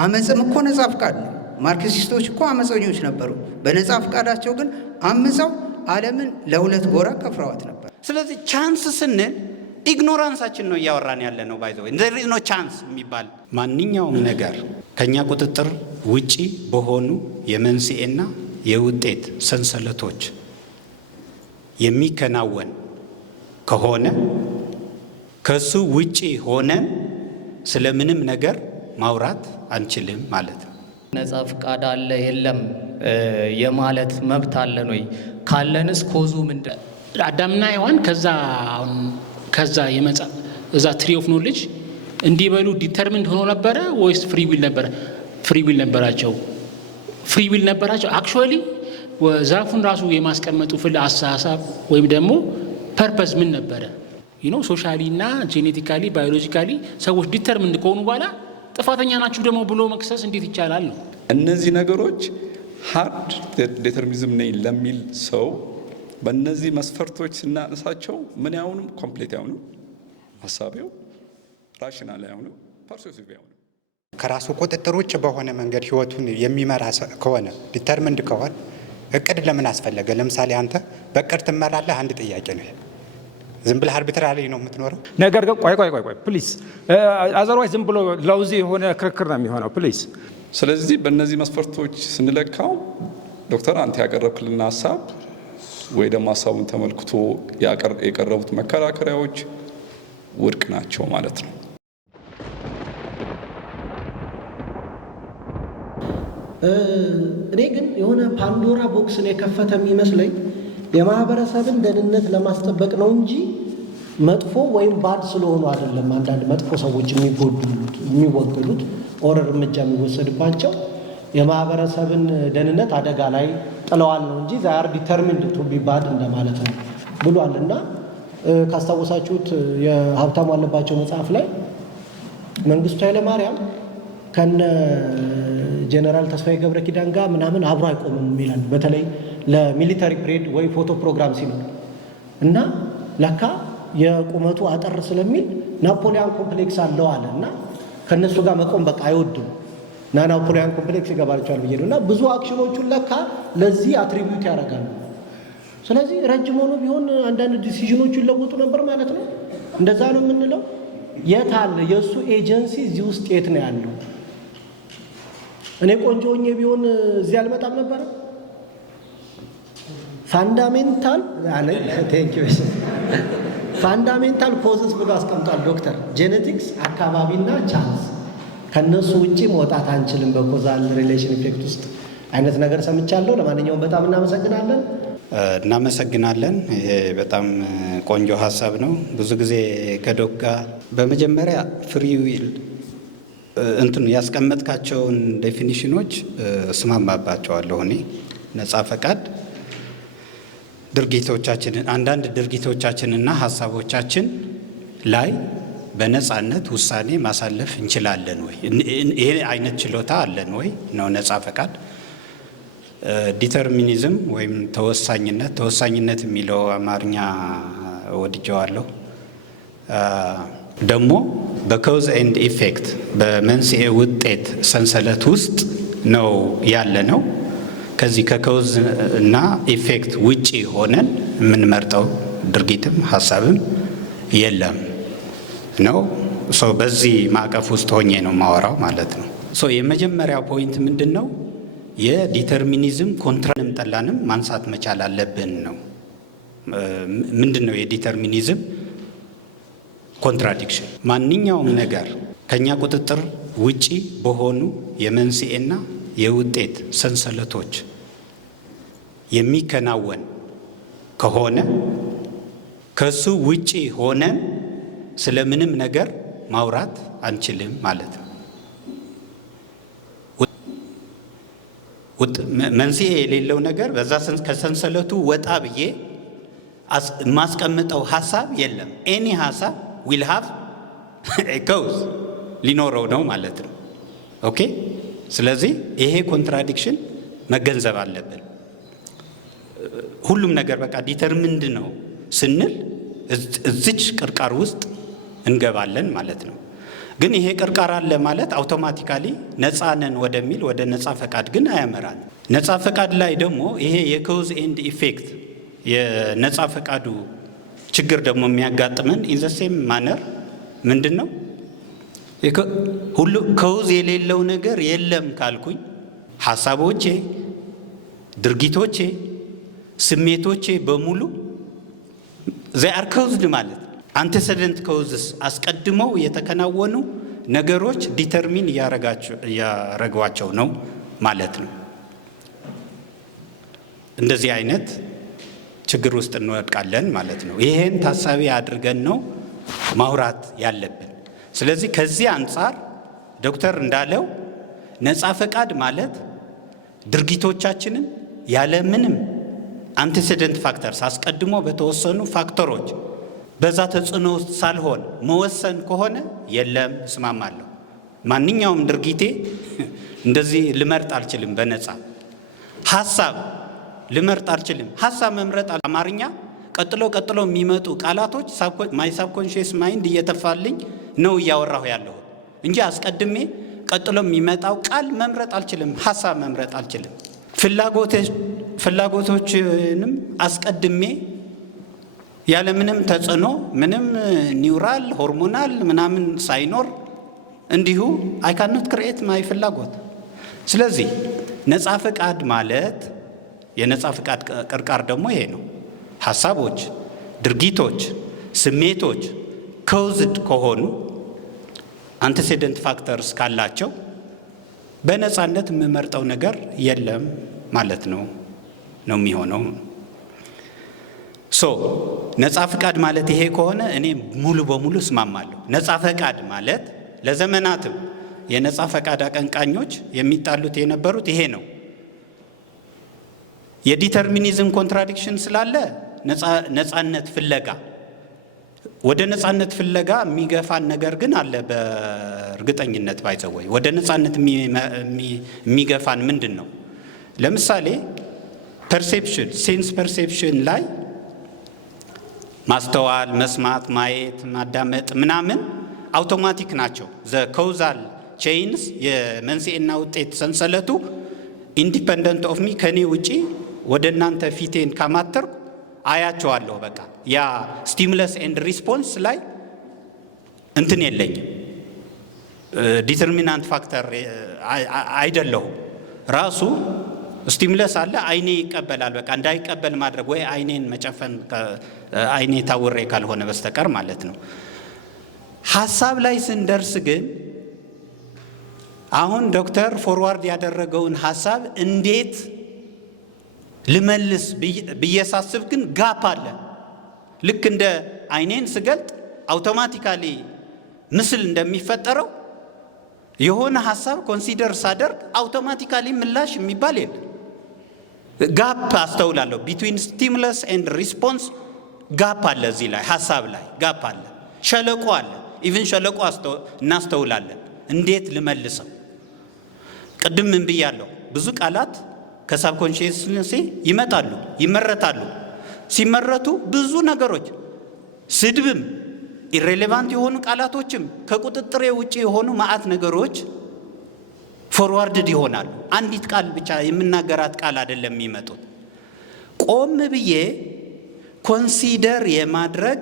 አመጽም እኮ ነጻ ፍቃድ ነው። ማርክሲስቶች እኮ አመፀኞች ነበሩ። በነጻ ፍቃዳቸው ግን አምፀው ዓለምን ለሁለት ጎራ ከፍረዋት ነበር። ስለዚህ ቻንስ ስንል ኢግኖራንሳችን ነው እያወራን ያለ ነው። ባይዘው there is no chance የሚባል ማንኛውም ነገር ከኛ ቁጥጥር ውጪ በሆኑ የመንስኤና የውጤት ሰንሰለቶች የሚከናወን ከሆነ ከሱ ውጪ ሆነን ስለምንም ነገር ማውራት አንችልም ማለት ነው። ነጻ ፍቃድ አለ የለም የማለት መብት አለን ወይ? ካለንስ ኮዙ ምንድን? አዳምና ሔዋን ከዛ የመጻ እዛ ትሪ ኦፍ ኖሌጅ እንዲበሉ ዲተርሚንድ ሆኖ ነበረ ወይስ ፍሪ ዊል ነበረ? ፍሪ ዊል ነበራቸው። ፍሪ ዊል ነበራቸው። አክቹአሊ ዛፉን ራሱ የማስቀመጡ አስተሳሰብ ወይም ደግሞ ፐርፐስ ምን ነበረ? ሶሻሊ እና ጄኔቲካሊ ባዮሎጂካሊ ሰዎች ዲተርሚንድ ከሆኑ በኋላ ጥፋተኛ ናችሁ ደግሞ ብሎ መክሰስ እንዴት ይቻላል ነው። እነዚህ ነገሮች ሃርድ ዴተርሚኒዝም ነኝ ለሚል ሰው በእነዚህ መስፈርቶች ስናነሳቸው ምን ያውንም ኮምፕሌት ያውንም ሀሳቢው ራሽናል ያውንም ፐርሱሲቭ ያውንም ከራሱ ቁጥጥር ውጭ በሆነ መንገድ ህይወቱን የሚመራ ከሆነ ዲተርሚንድ ከሆነ እቅድ ለምን አስፈለገ? ለምሳሌ አንተ በእቅድ ትመራለህ፣ አንድ ጥያቄ ነው። ዝም ብለህ አርቢትራሪ ነው የምትኖረው። ነገር ግን ቆይ ፕሊዝ፣ አዘርዋይዝ ዝም ብሎ ለውዚ የሆነ ክርክር ነው የሚሆነው ፕሊዝ። ስለዚህ በእነዚህ መስፈርቶች ስንለካው ዶክተር አንተ ያቀረብክልና ሀሳብ ወይ ደግሞ ሀሳቡን ተመልክቶ የቀረቡት መከራከሪያዎች ውድቅ ናቸው ማለት ነው። እኔ ግን የሆነ ፓንዶራ ቦክስን የከፈተ የሚመስለኝ የማህበረሰብን ደህንነት ለማስጠበቅ ነው እንጂ መጥፎ ወይም ባድ ስለሆኑ አይደለም። አንዳንድ መጥፎ ሰዎች የሚወገዱት ኦር እርምጃ የሚወሰድባቸው የማህበረሰብን ደህንነት አደጋ ላይ ጥለዋል ነው እንጂ ዛር ዲተርሚንድ ቱ ቢ ባድ እንደማለት ነው ብሏል። እና ካስታወሳችሁት የሀብታሙ አለባቸው መጽሐፍ ላይ መንግስቱ ኃይለማርያም ከነ ጀነራል ተስፋዬ ገብረ ኪዳን ጋር ምናምን አብሮ አይቆምም ይላል። በተለይ ለሚሊታሪ ፕሬድ ወይ ፎቶ ፕሮግራም ሲኖር እና ለካ የቁመቱ አጠር ስለሚል ናፖሊያን ኮምፕሌክስ አለው አለ እና ከነሱ ጋር መቆም በቃ አይወድም እና ናፖሊያን ኮምፕሌክስ ይገባቸዋል ብዬ ነው። እና ብዙ አክሽኖቹን ለካ ለዚህ አትሪቢዩት ያደርጋሉ። ስለዚህ ረጅም ሆኖ ቢሆን አንዳንድ ዲሲዥኖቹ ይለወጡ ነበር ማለት ነው። እንደዛ ነው የምንለው። የት አለ የእሱ ኤጀንሲ? እዚህ ውስጥ የት ነው ያለው? እኔ ቆንጆ ሆኜ ቢሆን እዚህ አልመጣም ነበር። ፋንዳሜንታል ኮዝስ ብሎ አስቀምጧል ዶክተር። ጄኔቲክስ፣ አካባቢና ቻንስ፣ ከነሱ ውጪ መውጣት አንችልም በኮዛል ሪሌሽን ኢፌክት ውስጥ አይነት ነገር ሰምቻለሁ። ለማንኛውም በጣም እናመሰግናለን። ይሄ በጣም ቆንጆ ሀሳብ ነው። ብዙ ጊዜ ከዶክ ጋር በመጀመሪያ ፍሪ ዊል ያስቀመጥካቸውን ዴፊኒሽኖች እስማማባቸዋለሁ። እኔ ነጻ ፈቃድ አንዳንድ ድርጊቶቻችንና ሀሳቦቻችን ላይ በነጻነት ውሳኔ ማሳለፍ እንችላለን ወይ? ይሄ አይነት ችሎታ አለን ወይ ነው ነጻ ፈቃድ። ዲተርሚኒዝም ወይም ተወሳኝነት የሚለው አማርኛ ወድጀዋለሁ። ደግሞ በኮዝ ኤንድ ኢፌክት በመንስኤ ውጤት ሰንሰለት ውስጥ ነው ያለ ነው። ከዚህ ከኮዝ እና ኢፌክት ውጪ ሆነን የምንመርጠው ድርጊትም ሀሳብም የለም ነው። በዚህ ማዕቀፍ ውስጥ ሆኜ ነው ማወራው ማለት ነው። የመጀመሪያው ፖይንት ምንድን ነው? የዲተርሚኒዝም ኮንትራንም ጠላንም ማንሳት መቻል አለብን ነው። ምንድን ነው የዲተርሚኒዝም ኮንትራዲክሽን? ማንኛውም ነገር ከኛ ቁጥጥር ውጪ በሆኑ የመንስኤና የውጤት ሰንሰለቶች የሚከናወን ከሆነ ከሱ ውጪ ሆነን ስለምንም ነገር ማውራት አንችልም ማለት ነው። መንስኤ የሌለው ነገር በዛ ከሰንሰለቱ ወጣ ብዬ ማስቀምጠው ሀሳብ የለም። ኤኒ ሀሳብ ዊል ሃቭ ኤ ኮዝ ሊኖረው ነው ማለት ነው። ኦኬ። ስለዚህ ይሄ ኮንትራዲክሽን መገንዘብ አለብን። ሁሉም ነገር በቃ ዲተርሚንድ ነው ስንል እዚች ቅርቃር ውስጥ እንገባለን ማለት ነው። ግን ይሄ ቅርቃር አለ ማለት አውቶማቲካሊ ነፃ ነን ወደሚል ወደ ነፃ ፈቃድ ግን አያመራል። ነፃ ፈቃድ ላይ ደግሞ ይሄ የኮዝ ኤንድ ኢፌክት የነፃ ፈቃዱ ችግር ደግሞ የሚያጋጥመን ኢን ዘ ሴም ማነር ምንድን ነው? ሁሉ ኮዝ የሌለው ነገር የለም ካልኩኝ ሐሳቦቼ፣ ድርጊቶቼ፣ ስሜቶቼ በሙሉ they are caused ማለት አንቴሰደንት ኮዝስ አስቀድመው የተከናወኑ ነገሮች ዲተርሚን ያረጓቸው ነው ማለት ነው። እንደዚህ አይነት ችግር ውስጥ እንወድቃለን ማለት ነው። ይሄን ታሳቢ አድርገን ነው ማውራት ያለብን። ስለዚህ ከዚህ አንጻር ዶክተር እንዳለው ነፃ ፈቃድ ማለት ድርጊቶቻችንን ያለምንም አንቴሰደንት ፋክተርስ አስቀድሞ በተወሰኑ ፋክተሮች በዛ ተጽዕኖ ውስጥ ሳልሆን መወሰን ከሆነ የለም እስማማለሁ። ማንኛውም ድርጊቴ እንደዚህ ልመርጥ አልችልም። በነፃ ሐሳብ ልመርጥ አልችልም። ሐሳብ መምረጥ አማርኛ ቀጥሎ የሚመጡ ቃላቶች ማይ ሳብኮንሺየስ ማይንድ እየተፋልኝ ነው እያወራሁ ያለሁ እንጂ አስቀድሜ ቀጥሎ የሚመጣው ቃል መምረጥ አልችልም። ሐሳብ መምረጥ አልችልም። ፍላጎቶችንም አስቀድሜ ያለምንም ተጽዕኖ ምንም ኒውራል ሆርሞናል ምናምን ሳይኖር እንዲሁ አይ ካንት ክሪኤት ማይ ፍላጎት። ስለዚህ ነፃ ፈቃድ ማለት የነፃ ፈቃድ ቅርቃር ደግሞ ይሄ ነው። ሐሳቦች፣ ድርጊቶች፣ ስሜቶች ኮዝድ ከሆኑ አንቴሴደንት ፋክተርስ ካላቸው በነፃነት የምመርጠው ነገር የለም ማለት ነው የሚሆነው። ነፃ ፈቃድ ማለት ይሄ ከሆነ እኔ ሙሉ በሙሉ እስማማለሁ። ነፃ ፈቃድ ማለት ለዘመናትም የነፃ ፈቃድ አቀንቃኞች የሚጣሉት የነበሩት ይሄ ነው። የዲተርሚኒዝም ኮንትራዲክሽን ስላለ ነፃነት ፍለጋ ወደ ነፃነት ፍለጋ የሚገፋን ነገር ግን አለ። በእርግጠኝነት ባይዘወይ ወደ ነፃነት የሚገፋን ምንድን ነው? ለምሳሌ ፐርሴፕሽን፣ ሴንስ ፐርሴፕሽን ላይ ማስተዋል፣ መስማት፣ ማየት፣ ማዳመጥ ምናምን አውቶማቲክ ናቸው። ዘ ኮዛል ቼይንስ የመንስኤና ውጤት ሰንሰለቱ ኢንዲፐንደንት ኦፍ ሚ ከኔ ውጪ ወደ እናንተ ፊቴን ካማተርኩ አያቸዋለሁ። በቃ ያ ስቲሙለስ ኤንድ ሪስፖንስ ላይ እንትን የለኝም። ዲተርሚናንት ፋክተር አይደለሁም። ራሱ ስቲሙለስ አለ፣ አይኔ ይቀበላል። በቃ እንዳይቀበል ማድረግ ወይ አይኔን መጨፈን አይኔ ታውሬ ካልሆነ በስተቀር ማለት ነው። ሐሳብ ላይ ስንደርስ ግን አሁን ዶክተር ፎርዋርድ ያደረገውን ሐሳብ እንዴት ልመልስ ብየሳስብ ግን ጋፕ አለ። ልክ እንደ አይኔን ስገልጥ አውቶማቲካሊ ምስል እንደሚፈጠረው የሆነ ሐሳብ ኮንሲደር ሳደርግ አውቶማቲካሊ ምላሽ የሚባል የለም። ጋፕ አስተውላለሁ። ቢትዊን ስቲሙለስ ኤንድ ሪስፖንስ ጋፕ አለ። እዚህ ላይ ሐሳብ ላይ ጋፕ አለ። ሸለቆ አለ። ኢቭን ሸለቆ እናስተውላለን። እንዴት ልመልሰው? ቅድም ምን ብያለሁ? ብዙ ቃላት ከሳብኮንሺየስነሴ ይመጣሉ፣ ይመረታሉ። ሲመረቱ ብዙ ነገሮች ስድብም፣ ኢሬሌቫንት የሆኑ ቃላቶችም፣ ከቁጥጥሬ ውጪ የሆኑ ማአት ነገሮች ፎርዋርድድ ይሆናሉ። አንዲት ቃል ብቻ የምናገራት ቃል አይደለም የሚመጡት። ቆም ብዬ ኮንሲደር የማድረግ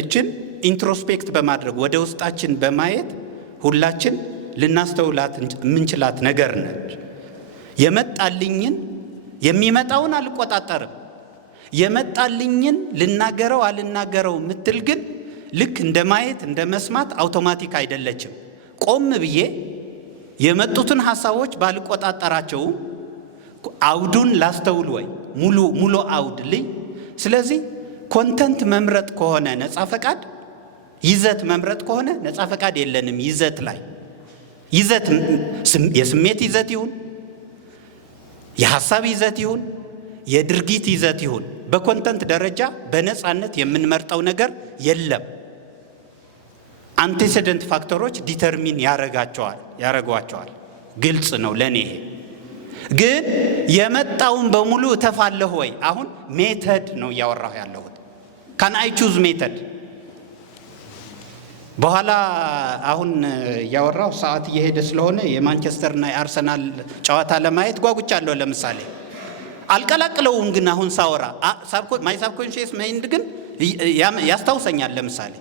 እችን ኢንትሮስፔክት በማድረግ ወደ ውስጣችን በማየት ሁላችን ልናስተውላት የምንችላት ነገር ነች። የመጣልኝን የሚመጣውን አልቆጣጠርም። የመጣልኝን ልናገረው አልናገረው ምትል ግን ልክ እንደ ማየት እንደ መስማት አውቶማቲክ አይደለችም። ቆም ብዬ የመጡትን ሐሳቦች ባልቆጣጠራቸውም አውዱን ላስተውል ወይ ሙሉ አውድ ልይ። ስለዚህ ኮንተንት መምረጥ ከሆነ ነፃ ፈቃድ፣ ይዘት መምረጥ ከሆነ ነፃ ፈቃድ የለንም። ይዘት ላይ ይዘት የስሜት ይዘት ይሁን የሐሳብ ይዘት ይሁን የድርጊት ይዘት ይሁን በኮንተንት ደረጃ በነፃነት የምንመርጠው ነገር የለም። አንቴሴደንት ፋክተሮች ዲተርሚን ያረጓቸዋል። ግልጽ ነው ለኔ። ይሄ ግን የመጣውን በሙሉ እተፋለሁ ወይ? አሁን ሜተድ ነው እያወራሁ ያለሁት። ካን አይ ቹዝ ሜተድ? በኋላ አሁን ያወራው ሰዓት እየሄደ ስለሆነ የማንቸስተርና የአርሰናል ጨዋታ ለማየት ጓጉቻለሁ። ለምሳሌ አልቀላቅለውም፣ ግን አሁን ሳወራ ማይ ሳብኮንሺየስ ማይንድ ግን ያስታውሰኛል። ለምሳሌ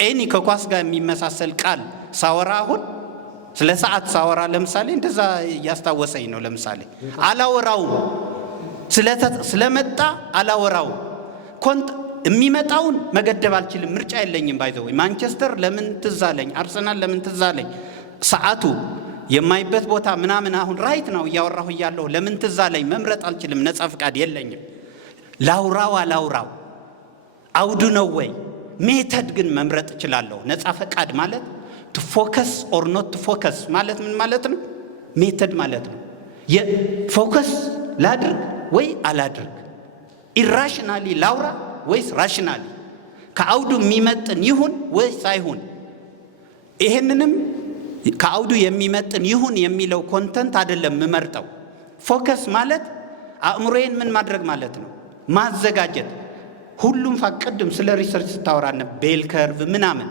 ኤኒ ከኳስ ጋር የሚመሳሰል ቃል ሳወራ አሁን ስለ ሰዓት ሳወራ ለምሳሌ እንደዛ ያስታወሰኝ ነው። ለምሳሌ አላወራውም፣ ስለመጣ አላወራውም። የሚመጣውን መገደብ አልችልም፣ ምርጫ የለኝም። ባይዘው ማንቸስተር ለምን ትዝ አለኝ፣ አርሰናል ለምን ትዝ አለኝ፣ ሰዓቱ የማይበት ቦታ ምናምን አሁን ራይት ነው እያወራሁ እያለሁ ለምን ትዝ አለኝ መምረጥ አልችልም። ነፃ ፍቃድ የለኝም። ላውራው አላውራው አውዱ ነው ወይ ሜተድ ግን መምረጥ እችላለሁ። ነፃ ፈቃድ ማለት ቱ ፎከስ ኦር ኖት ቱ ፎከስ ማለት ምን ማለት ነው? ሜተድ ማለት ነው። የፎከስ ላድርግ ወይ አላድርግ፣ ኢራሽናሊ ላውራ ወይስ ራሽናሊ፣ ከአውዱ የሚመጥን ይሁን ወይስ አይሁን። ይሄንንም ከአውዱ የሚመጥን ይሁን የሚለው ኮንተንት አይደለም የምመርጠው። ፎከስ ማለት አእምሮዬን ምን ማድረግ ማለት ነው? ማዘጋጀት። ሁሉም ቅድም ስለ ሪሰርች ስታወራነ ቤል ከርቭ ምናምን፣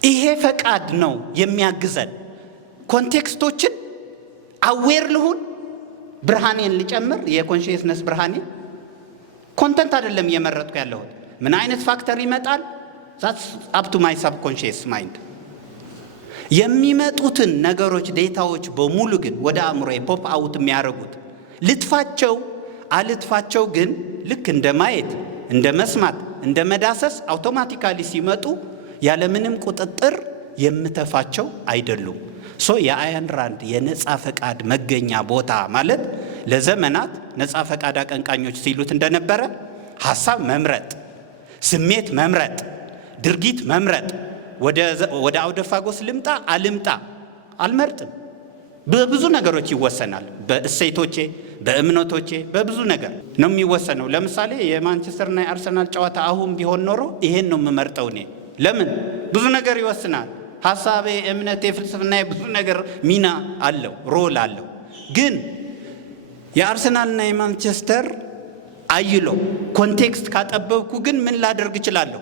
ይሄ ፈቃድ ነው የሚያግዘን። ኮንቴክስቶችን አዌር ልሁን፣ ብርሃኔን ልጨምር፣ የኮንሽየስነስ ብርሃኔ ኮንተንት አይደለም እየመረጥኩ ያለሁት። ምን አይነት ፋክተር ይመጣል? ዛትስ አፕ ቱ ማይ ሳብኮንሽየስ ማይንድ። የሚመጡትን ነገሮች ዴታዎች በሙሉ ግን ወደ አእምሮዬ ፖፕ አውት የሚያደርጉት ልጥፋቸው አልጥፋቸው ግን ልክ እንደ ማየት፣ እንደ መስማት፣ እንደ መዳሰስ አውቶማቲካሊ ሲመጡ ያለምንም ቁጥጥር የምተፋቸው አይደሉም። የአያን ራንድ የነፃ ፈቃድ መገኛ ቦታ ማለት ለዘመናት ነፃ ፈቃድ አቀንቃኞች ሲሉት እንደነበረ ሐሳብ መምረጥ፣ ስሜት መምረጥ፣ ድርጊት መምረጥ። ወደ አውደፋጎስ ልምጣ አልምጣ አልመርጥም። በብዙ ነገሮች ይወሰናል። በእሴቶቼ፣ በእምነቶቼ፣ በብዙ ነገር ነው የሚወሰነው። ለምሳሌ የማንቸስተርና የአርሰናል ጨዋታ አሁን ቢሆን ኖሮ ይሄን ነው የምመርጠው እኔ። ለምን? ብዙ ነገር ይወስናል። ሐሳቤ፣ እምነቴ፣ ፍልስፍና ብዙ ነገር ሚና አለው፣ ሮል አለው። ግን የአርሰናልና የማንቸስተር አይሎ ኮንቴክስት ካጠበብኩ ግን ምን ላደርግ እችላለሁ?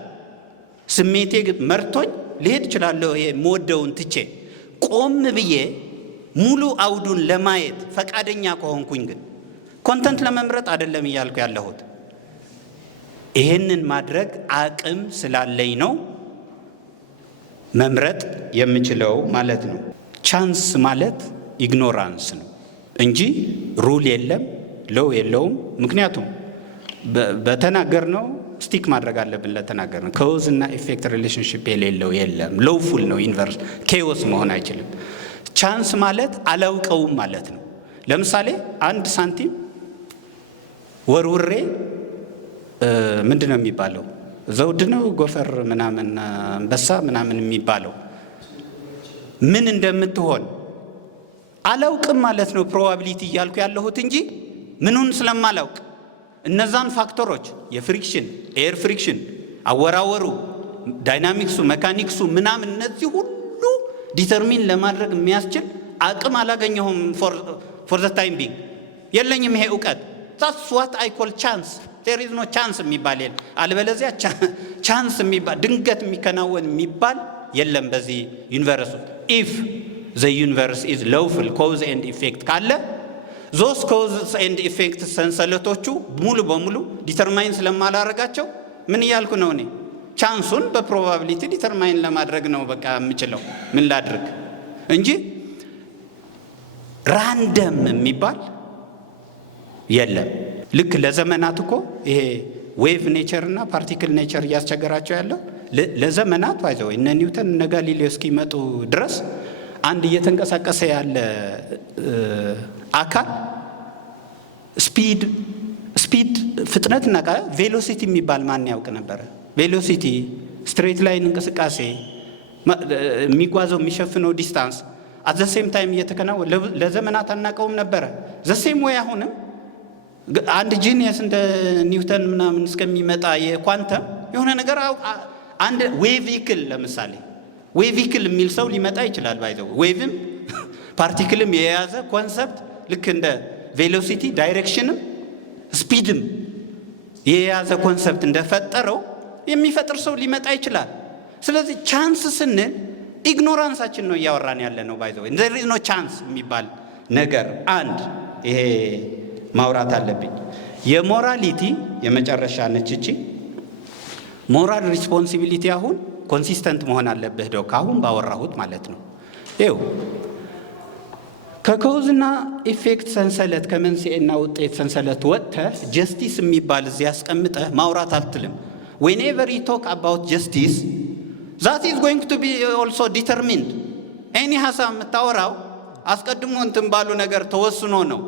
ስሜቴ መርቶኝ ልሄድ እችላለሁ። ይሄ የምወደውን ትቼ ቆም ብዬ ሙሉ አውዱን ለማየት ፈቃደኛ ከሆንኩኝ ግን ኮንተንት ለመምረጥ አይደለም እያልኩ ያለሁት። ይሄንን ማድረግ አቅም ስላለኝ ነው መምረጥ የምችለው ማለት ነው። ቻንስ ማለት ኢግኖራንስ ነው እንጂ ሩል የለም፣ ሎው የለውም። ምክንያቱም በተናገርነው ስቲክ ማድረግ አለብን። ለተናገርነው ኮዝ እና ኢፌክት ሪሌሽንሺፕ የሌለው የለም። ሎውፉል ነው፣ ዩኒቨርስ ኬዎስ መሆን አይችልም። ቻንስ ማለት አላውቀውም ማለት ነው። ለምሳሌ አንድ ሳንቲም ወርውሬ ምንድን ነው የሚባለው? ዘውድ ነው ጎፈር ምናምን አንበሳ ምናምን የሚባለው ምን እንደምትሆን አላውቅም ማለት ነው። ፕሮባቢሊቲ እያልኩ ያለሁት እንጂ ምኑን ስለማላውቅ እነዛን ፋክተሮች የፍሪክሽን፣ ኤር ፍሪክሽን፣ አወራወሩ፣ ዳይናሚክሱ፣ መካኒክሱ ምናምን እነዚህ ሁሉ ዲተርሚን ለማድረግ የሚያስችል አቅም አላገኘሁም። ፎር ዘ ታይም ቢንግ የለኝም ይሄ እውቀት። that's what I call chance. there is no chance የሚባል የለም። አልበለዚያ ቻንስ የሚባል ድንገት የሚከናወን የሚባል የለም በዚህ ዩኒቨርስ። if the universe is lawful cause and effect ካለ those cause and effect ሰንሰለቶቹ ሙሉ በሙሉ ዲተርማይን ስለማላረጋቸው ምን እያልኩ ነው እኔ? ቻንሱን በፕሮባቢሊቲ ዲተርማይን ለማድረግ ነው በቃ የምችለው። ምን ላድርግ እንጂ ራንደም የሚባል የለም። ልክ ለዘመናት እኮ ይሄ ዌቭ ኔቸር እና ፓርቲክል ኔቸር እያስቸገራቸው ያለው ለዘመናት ባይዘው እነ ኒውተን እነ ጋሊሌዮ እስኪመጡ ድረስ አንድ እየተንቀሳቀሰ ያለ አካል ስፒድ ፍጥነት እና ቬሎሲቲ የሚባል ማን ያውቅ ነበረ? ቬሎሲቲ ስትሬት ላይን እንቅስቃሴ የሚጓዘው የሚሸፍነው ዲስታንስ አት ዘ ሴም ታይም እየተከናወነ ለዘመናት አናውቀውም ነበረ። ዘ ሴም ወይ አሁንም አንድ ጂኒየስ እንደ ኒውተን ምናምን እስከሚመጣ የኳንተም የሆነ ነገር አንድ ዌቪክል ለምሳሌ ዌቪክል የሚል ሰው ሊመጣ ይችላል። ባይዘው ዌቭም ፓርቲክልም የያዘ ኮንሰፕት ልክ እንደ ቬሎሲቲ ዳይሬክሽንም ስፒድም የያዘ ኮንሰፕት እንደፈጠረው የሚፈጥር ሰው ሊመጣ ይችላል። ስለዚህ ቻንስ ስንል ኢግኖራንሳችን ነው እያወራን ያለ ነው። ባይዘው there is no chance የሚባል ነገር አንድ ይሄ ማውራት አለብኝ። የሞራሊቲ የመጨረሻ ነች እቺ ሞራል ሪስፖንሲቢሊቲ አሁን ኮንሲስተንት መሆን አለብህ ዶ ካሁን ባወራሁት ማለት ነው። ይኸው ከኮዝና ኢፌክት ሰንሰለት ከመንስኤና ውጤት ሰንሰለት ወጥተህ ጀስቲስ የሚባል እዚህ ያስቀምጠህ ማውራት አትልም። whenever you talk about justice that is going to be also determined any ሀሳብ የምታወራው አስቀድሞ እንትን ባሉ ነገር ተወስኖ ነው።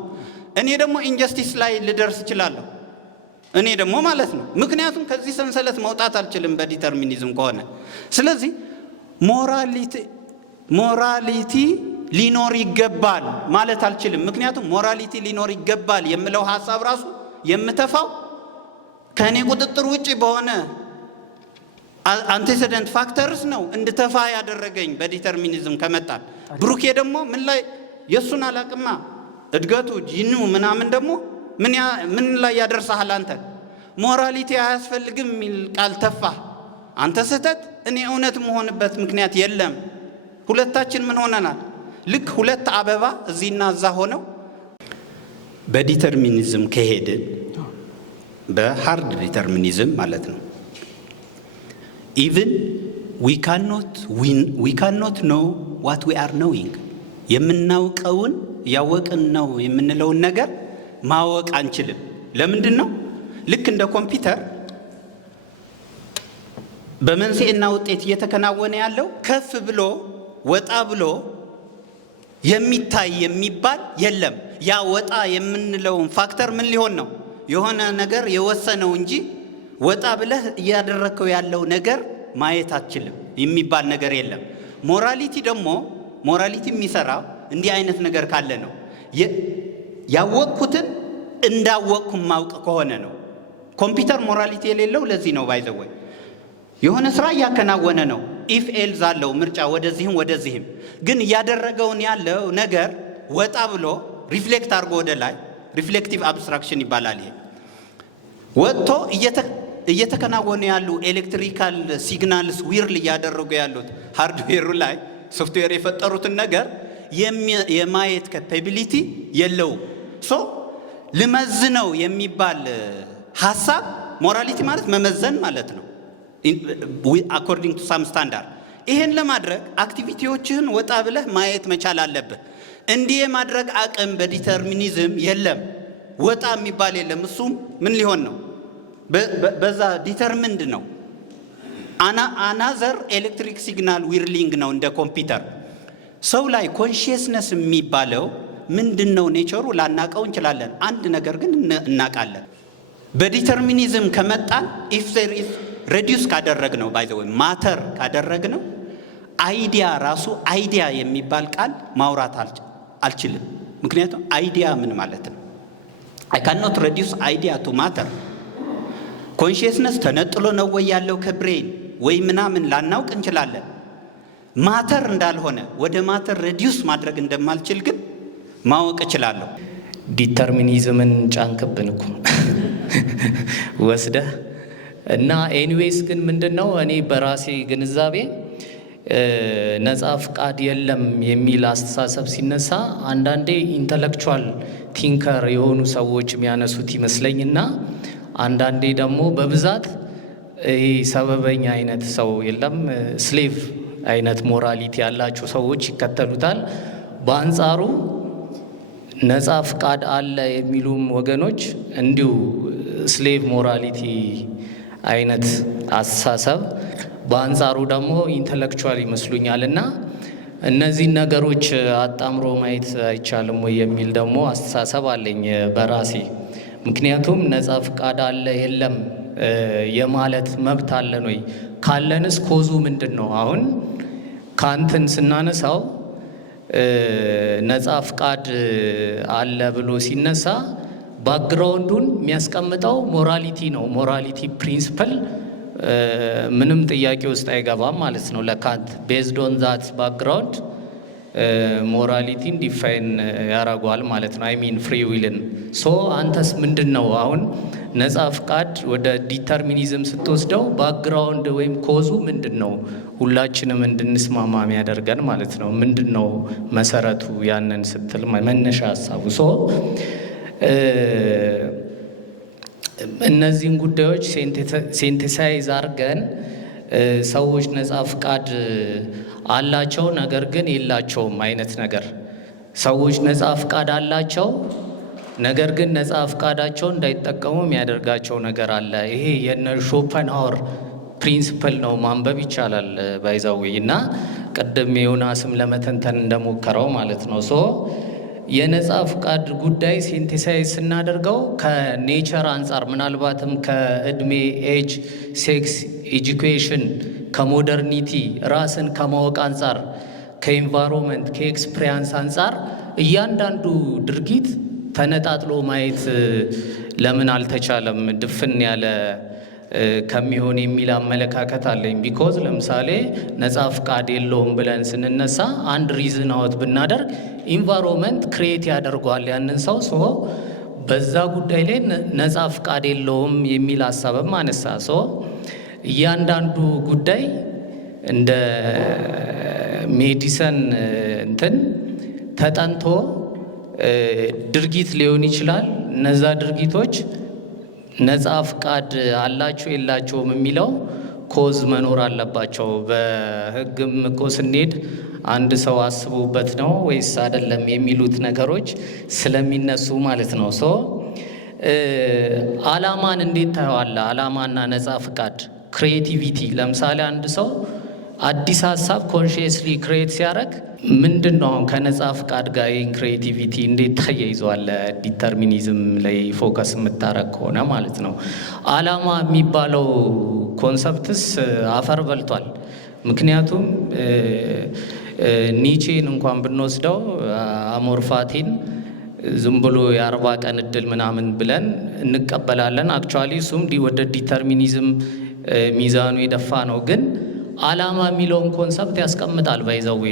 እኔ ደግሞ ኢንጀስቲስ ላይ ልደርስ እችላለሁ እኔ ደግሞ ማለት ነው። ምክንያቱም ከዚህ ሰንሰለት መውጣት አልችልም በዲተርሚኒዝም ከሆነ። ስለዚህ ሞራሊቲ ሊኖር ይገባል ማለት አልችልም። ምክንያቱም ሞራሊቲ ሊኖር ይገባል የምለው ሐሳብ ራሱ የምተፋው ከኔ ቁጥጥር ውጪ በሆነ አንቴሲደንት ፋክተርስ ነው እንድተፋ ያደረገኝ በዲተርሚኒዝም ከመጣል። ብሩኬ ደግሞ ምን ላይ የሱን አላቅማ እድገቱ ጂኑ ምናምን ደግሞ ምን ላይ ያደርሳል? አንተ ሞራሊቲ አያስፈልግም የሚል ቃል ተፋ። አንተ ስህተት፣ እኔ እውነት መሆንበት ምክንያት የለም። ሁለታችን ምን ሆነናል? ልክ ሁለት አበባ እዚህና እዛ ሆነው በዲተርሚኒዝም ከሄድን በሃርድ ዲተርሚኒዝም ማለት ነው even we cannot know what we are knowing የምናውቀውን ያወቅን ነው የምንለውን ነገር ማወቅ አንችልም። ለምንድን ነው? ልክ እንደ ኮምፒውተር በመንስኤና ውጤት እየተከናወነ ያለው ከፍ ብሎ ወጣ ብሎ የሚታይ የሚባል የለም። ያ ወጣ የምንለውን ፋክተር ምን ሊሆን ነው? የሆነ ነገር የወሰነው እንጂ ወጣ ብለህ እያደረከው ያለው ነገር ማየት አትችልም የሚባል ነገር የለም። ሞራሊቲ ደግሞ ሞራሊቲ የሚሰራው እንዲህ አይነት ነገር ካለ ነው። ያወቅኩትን እንዳወቅኩ ማውቅ ከሆነ ነው። ኮምፒውተር ሞራሊቲ የሌለው ለዚህ ነው። ባይዘወይ የሆነ ስራ እያከናወነ ነው። ኢፍ ኤልዝ አለው ምርጫ ወደዚህም ወደዚህም፣ ግን እያደረገውን ያለው ነገር ወጣ ብሎ ሪፍሌክት አድርጎ ወደ ላይ ሪፍሌክቲቭ አብስትራክሽን ይባላል። ይሄ ወጥቶ እየተከናወኑ ያሉ ኤሌክትሪካል ሲግናልስ ዊርል እያደረጉ ያሉት ሃርድዌሩ ላይ ሶፍትዌር የፈጠሩትን ነገር የማየት ካፓቢሊቲ የለውም። ሶ ልመዝነው የሚባል ሐሳብ ሞራሊቲ ማለት መመዘን ማለት ነው አኮርዲንግ ቱ ሳም ስታንዳርድ። ይሄን ለማድረግ አክቲቪቲዎችህን ወጣ ብለህ ማየት መቻል አለብህ። እንዲህ የማድረግ አቅም በዲተርሚኒዝም የለም። ወጣ የሚባል የለም። እሱም ምን ሊሆን ነው? በዛ ዲተርሚንድ ነው። አናዘር ኤሌክትሪክ ሲግናል ዊርሊንግ ነው እንደ ኮምፒውተር። ሰው ላይ ኮንሺየስነስ የሚባለው ምንድን ነው? ኔቸሩ ላናቀው እንችላለን። አንድ ነገር ግን እናቃለን። በዲተርሚኒዝም ከመጣን ኢፍ ዜር ኢዝ ሬዲዩስ ካደረግ ነው ባይ ዘ ወይ ማተር ካደረግ ነው አይዲያ ራሱ አይዲያ የሚባል ቃል ማውራት አልችልም። ምክንያቱም አይዲያ ምን ማለት ነው? I cannot reduce idea to matter። ኮንሺየስነስ ተነጥሎ ነው ወይ ያለው ከብሬን ወይ ምናምን ላናውቅ እንችላለን። ማተር እንዳልሆነ ወደ ማተር ሬዲዩስ ማድረግ እንደማልችል ግን ማወቅ እችላለሁ። ዲተርሚኒዝምን ጫንክብን እኮ ወስደህ እና ኤኒዌይስ ግን ምንድነው እኔ በራሴ ግንዛቤ ነፃ ፍቃድ የለም የሚል አስተሳሰብ ሲነሳ አንዳንዴ ኢንተሌክቹዋል ቲንከር የሆኑ ሰዎች የሚያነሱት ይመስለኝና አንዳንዴ ደግሞ በብዛት ይሄ ሰበበኛ አይነት ሰው የለም ስሌቭ አይነት ሞራሊቲ ያላቸው ሰዎች ይከተሉታል። በአንጻሩ ነፃ ፍቃድ አለ የሚሉም ወገኖች እንዲሁ ስሌቭ ሞራሊቲ አይነት አስተሳሰብ በአንጻሩ ደግሞ ኢንተሌክቹዋል ይመስሉኛል። እና እነዚህን ነገሮች አጣምሮ ማየት አይቻልም ወይ የሚል ደግሞ አስተሳሰብ አለኝ በራሴ። ምክንያቱም ነፃ ፍቃድ አለ የለም የማለት መብት አለን ወይ? ካለንስ ኮዙ ምንድን ነው? አሁን ካንትን ስናነሳው ነፃ ፍቃድ አለ ብሎ ሲነሳ ባክግራውንዱን የሚያስቀምጠው ሞራሊቲ ነው። ሞራሊቲ ፕሪንሲፕል ምንም ጥያቄ ውስጥ አይገባም ማለት ነው ለካንት። ቤዝድ ኦን ዛት ባክግራውንድ ሞራሊቲን ዲፋይን ያደርገዋል ማለት ነው። አይ ሚን ፍሪ ዊልን። ሶ አንተስ ምንድን ነው አሁን ነጻ ፍቃድ ወደ ዲተርሚኒዝም ስትወስደው ባክግራውንድ ወይም ኮዙ ምንድን ነው? ሁላችንም እንድንስማማ የሚያደርገን ማለት ነው። ምንድን ነው መሰረቱ? ያንን ስትል መነሻ ሀሳቡ እነዚህን ጉዳዮች ሴንቴሳይዝ አድርገን ሰዎች ነጻ ፍቃድ አላቸው ነገር ግን የላቸውም አይነት ነገር፣ ሰዎች ነጻ ፍቃድ አላቸው ነገር ግን ነጻ ፍቃዳቸው እንዳይጠቀሙ የሚያደርጋቸው ነገር አለ። ይሄ የነ ሾፐንሃወር ፕሪንሲፕል ነው። ማንበብ ይቻላል ባይዛዊ እና ቅድም ዮናስም ለመተንተን እንደሞከረው ማለት ነው። የነጻ ፍቃድ ጉዳይ ሴንቴሳይዝ ስናደርገው ከኔቸር አንጻር ምናልባትም ከእድሜ፣ ኤጅ፣ ሴክስ፣ ኤጁኬሽን፣ ከሞደርኒቲ ራስን ከማወቅ አንጻር፣ ከኤንቫይሮንመንት፣ ከኤክስፒሪያንስ አንጻር እያንዳንዱ ድርጊት ተነጣጥሎ ማየት ለምን አልተቻለም ድፍን ያለ ከሚሆን የሚል አመለካከት አለኝ። ቢኮዝ ለምሳሌ ነጻ ፍቃድ የለውም ብለን ስንነሳ አንድ ሪዝን አውት ብናደርግ ኢንቫይሮንመንት ክሬት ያደርገዋል ያንን ሰው በዛ ጉዳይ ላይ ነጻ ፍቃድ የለውም የሚል ሀሳብም አነሳ። እያንዳንዱ ጉዳይ እንደ ሜዲሰን እንትን ተጠንቶ ድርጊት ሊሆን ይችላል። እነዛ ድርጊቶች ነጻ ፍቃድ አላቸው የላቸውም የሚለው ኮዝ መኖር አለባቸው። በሕግም እኮ ስንሄድ አንድ ሰው አስቦበት ነው ወይስ አይደለም የሚሉት ነገሮች ስለሚነሱ ማለት ነው። አላማን እንዴት ታየዋለህ? አላማና ነጻ ፍቃድ ክሬቲቪቲ። ለምሳሌ አንድ ሰው አዲስ ሀሳብ ኮንሽየስሊ ክሬት ሲያደርግ ምንድን ነው አሁን ከነጻ ፍቃድ ጋር ይህን ክሬቲቪቲ እንዴት ታያይዘዋለ? ዲተርሚኒዝም ላይ ፎከስ የምታረግ ከሆነ ማለት ነው። አላማ የሚባለው ኮንሰፕትስ አፈር በልቷል። ምክንያቱም ኒቼን እንኳን ብንወስደው አሞርፋቲን ዝም ብሎ የ40 ቀን እድል ምናምን ብለን እንቀበላለን። አክቹዋሊ እሱም ወደ ዲተርሚኒዝም ሚዛኑ የደፋ ነው። ግን አላማ የሚለውን ኮንሰፕት ያስቀምጣል ባይዘዌ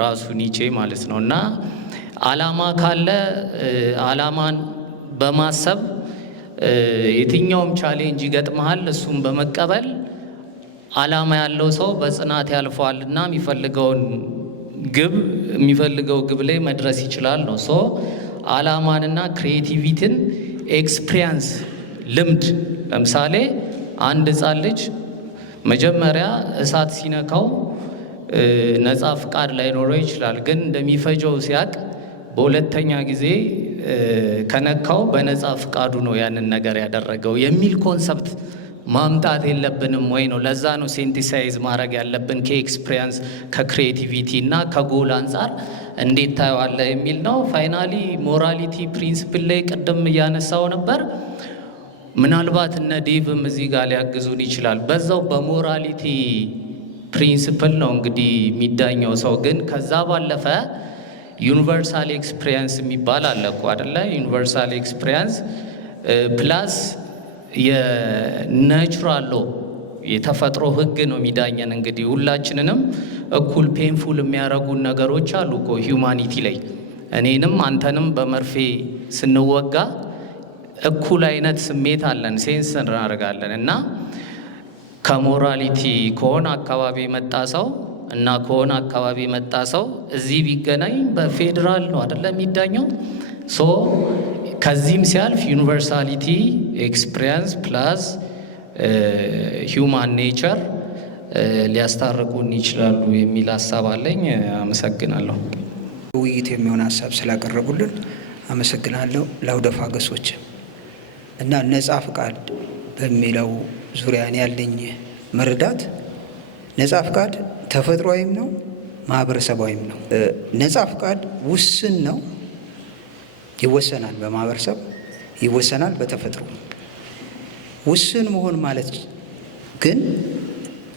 ራሱ ኒቼ ማለት ነው። እና አላማ ካለ አላማን በማሰብ የትኛውም ቻሌንጅ ይገጥመሃል፣ እሱም በመቀበል አላማ ያለው ሰው በጽናት ያልፈዋል እና የሚፈልገው ግብ ላይ መድረስ ይችላል ነው። አላማንና ክሪኤቲቪቲን ኤክስፒሪየንስ ልምድ። ለምሳሌ አንድ ሕፃን ልጅ መጀመሪያ እሳት ሲነካው ነጻ ፍቃድ ላይኖረው ይችላል። ግን እንደሚፈጀው ሲያቅ በሁለተኛ ጊዜ ከነካው በነጻ ፍቃዱ ነው ያንን ነገር ያደረገው የሚል ኮንሰፕት ማምጣት የለብንም ወይ ነው። ለዛ ነው ሴንቲሳይዝ ማድረግ ያለብን ከኤክስፒሪየንስ ከክሪኤቲቪቲ እና ከጎል አንጻር እንዴት ታየዋለ የሚል ነው። ፋይናሊ ሞራሊቲ ፕሪንሲፕል ላይ ቅድም እያነሳው ነበር። ምናልባት እነ ዴቭም እዚህ ጋር ሊያግዙን ይችላል። በዛው በሞራሊቲ ፕሪንሲፕል ነው እንግዲህ የሚዳኘው ሰው። ግን ከዛ ባለፈ ዩኒቨርሳል ኤክስፒሪየንስ የሚባል አለ እኮ አይደለ? ዩኒቨርሳል ኤክስፒሪየንስ ፕላስ የናቹራል ሎ የተፈጥሮ ህግ ነው የሚዳኘን። እንግዲህ ሁላችንንም እኩል ፔንፉል የሚያደርጉን ነገሮች አሉ እኮ ሂዩማኒቲ ላይ። እኔንም አንተንም በመርፌ ስንወጋ እኩል አይነት ስሜት አለን፣ ሴንስ እናደርጋለን። እና ከሞራሊቲ ከሆነ አካባቢ መጣ ሰው እና ከሆነ አካባቢ መጣ ሰው እዚህ ቢገናኝ በፌዴራል ነው አይደለ የሚዳኘው። ከዚህም ሲያልፍ ዩኒቨርሳሊቲ ኤክስፒሪየንስ ፕላስ ሂውማን ኔቸር ሊያስታርቁን ይችላሉ የሚል ሀሳብ አለኝ። አመሰግናለሁ። ውይይት የሚሆን ሀሳብ ስላቀረቡልን አመሰግናለሁ። ለአውደፋ ገሶች እና ነጻ ፍቃድ በሚለው ዙሪያ ያለኝ መረዳት ነጻ ፍቃድ ተፈጥሯዊም ነው ማህበረሰባዊም ነው። ነጻ ፍቃድ ውስን ነው፣ ይወሰናል፣ በማህበረሰብ ይወሰናል፣ በተፈጥሮ ውስን መሆን ማለት ግን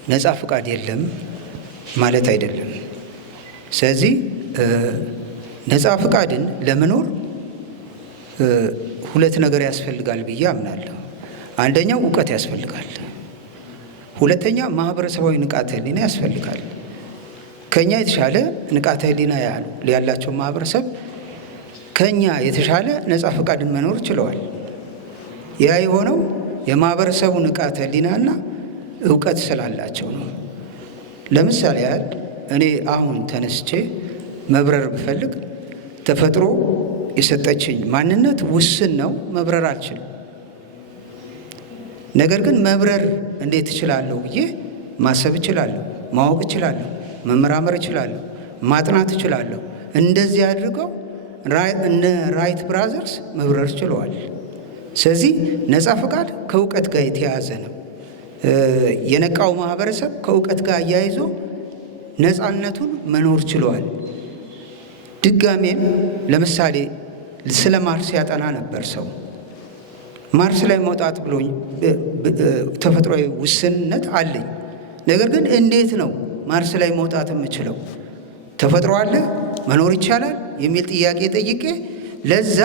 ነጻ ፍቃድ የለም ማለት አይደለም። ስለዚህ ነጻ ፍቃድን ለመኖር ሁለት ነገር ያስፈልጋል ብዬ አምናለሁ። አንደኛው እውቀት ያስፈልጋል፣ ሁለተኛ ማህበረሰባዊ ንቃተ ህሊና ያስፈልጋል። ከኛ የተሻለ ንቃተ ህሊና ያላቸው ማህበረሰብ ከኛ የተሻለ ነጻ ፈቃድን መኖር ችለዋል። ያ የሆነው የማህበረሰቡ ንቃተ ህሊናና እውቀት ስላላቸው ነው። ለምሳሌ ያህል እኔ አሁን ተነስቼ መብረር ብፈልግ ተፈጥሮ የሰጠችኝ ማንነት ውስን ነው፣ መብረር አልችልም። ነገር ግን መብረር እንዴት እችላለሁ ብዬ ማሰብ እችላለሁ፣ ማወቅ እችላለሁ፣ መመራመር እችላለሁ፣ ማጥናት እችላለሁ። እንደዚህ አድርገው እነ ራይት ብራዘርስ መብረር ችለዋል። ስለዚህ ነጻ ፈቃድ ከእውቀት ጋር የተያያዘ ነው። የነቃው ማህበረሰብ ከእውቀት ጋር አያይዞ ነጻነቱን መኖር ችለዋል። ድጋሜም ለምሳሌ ስለ ማርስ ያጠና ነበር ሰው። ማርስ ላይ መውጣት ብሎኝ ተፈጥሯዊ ውስንነት አለኝ። ነገር ግን እንዴት ነው ማርስ ላይ መውጣት የምችለው? ተፈጥሮ አለ፣ መኖር ይቻላል የሚል ጥያቄ ጠይቄ ለዛ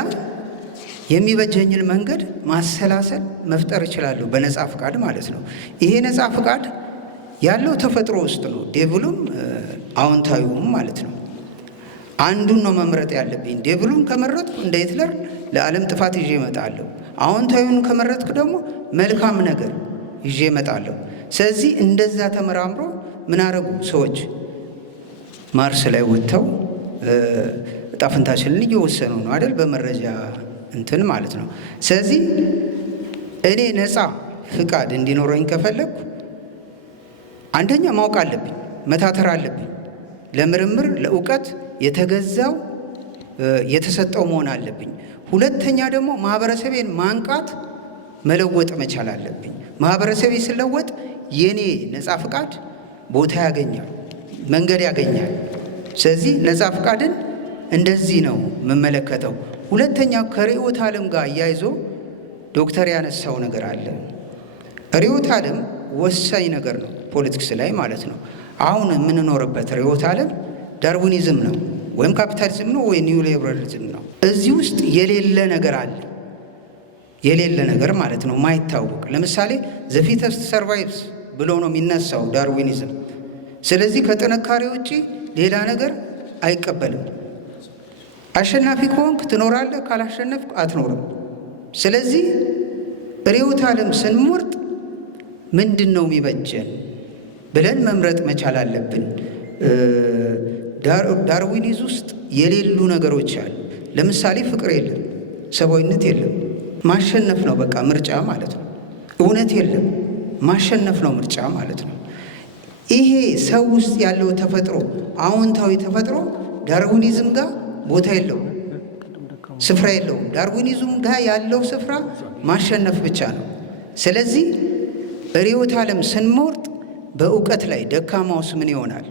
የሚበጀኝን መንገድ ማሰላሰል መፍጠር እችላለሁ፣ በነጻ ፈቃድ ማለት ነው። ይሄ ነጻ ፈቃድ ያለው ተፈጥሮ ውስጥ ነው፣ ዴቭሉም አዎንታዊውም ማለት ነው። አንዱን ነው መምረጥ ያለብኝ። ዴቭሉን ከመረጥኩ እንደ ሂትለር ለዓለም ጥፋት ይዤ እመጣለሁ። አዎንታዊውን ከመረጥኩ ደግሞ መልካም ነገር ይዤ እመጣለሁ። ስለዚህ እንደዛ ተመራምሮ ምን አረጉ ሰዎች? ማርስ ላይ ወጥተው ዕጣ ፈንታችንን እየወሰኑ ነው አይደል? በመረጃ እንትን ማለት ነው። ስለዚህ እኔ ነፃ ፍቃድ እንዲኖረኝ ከፈለግኩ አንደኛ ማወቅ አለብኝ፣ መታተር አለብኝ። ለምርምር ለእውቀት የተገዛው የተሰጠው መሆን አለብኝ። ሁለተኛ ደግሞ ማህበረሰቤን ማንቃት መለወጥ መቻል አለብኝ። ማህበረሰቤ ስለወጥ የኔ ነፃ ፍቃድ ቦታ ያገኛል፣ መንገድ ያገኛል። ስለዚህ ነፃ ፍቃድን እንደዚህ ነው የምመለከተው። ሁለተኛው ከርዕዮተ ዓለም ጋር እያይዞ ዶክተር ያነሳው ነገር አለ። ርዕዮተ ዓለም ወሳኝ ነገር ነው፣ ፖለቲክስ ላይ ማለት ነው። አሁን የምንኖርበት ርዕዮተ ዓለም ዳርዊኒዝም ነው ወይም ካፒታሊዝም ነው ወይ ኒው ሊበራሊዝም ነው። እዚህ ውስጥ የሌለ ነገር አለ፣ የሌለ ነገር ማለት ነው፣ ማይታወቅ። ለምሳሌ ዘ ፊተስት ሰርቫይቭስ ብሎ ነው የሚነሳው ዳርዊኒዝም። ስለዚህ ከጥንካሬ ውጪ ሌላ ነገር አይቀበልም። አሸናፊ ከሆንክ ትኖራለህ፣ ካላሸነፍክ አትኖርም። ስለዚህ ርዕዮተ ዓለም ስንመርጥ ምንድን ነው የሚበጀን ብለን መምረጥ መቻል አለብን። ዳርዊኒዝ ውስጥ የሌሉ ነገሮች አሉ። ለምሳሌ ፍቅር የለም፣ ሰብአዊነት የለም። ማሸነፍ ነው በቃ ምርጫ ማለት ነው። እውነት የለም፣ ማሸነፍ ነው ምርጫ ማለት ነው። ይሄ ሰው ውስጥ ያለው ተፈጥሮ አዎንታዊ ተፈጥሮ ዳርዊኒዝም ጋር ቦታ የለውም፣ ስፍራ የለውም። ዳርዊኒዝም ጋር ያለው ስፍራ ማሸነፍ ብቻ ነው። ስለዚህ ርዕዮተ ዓለም ስንመርጥ በእውቀት ላይ ደካማውስ ምን ይሆናል?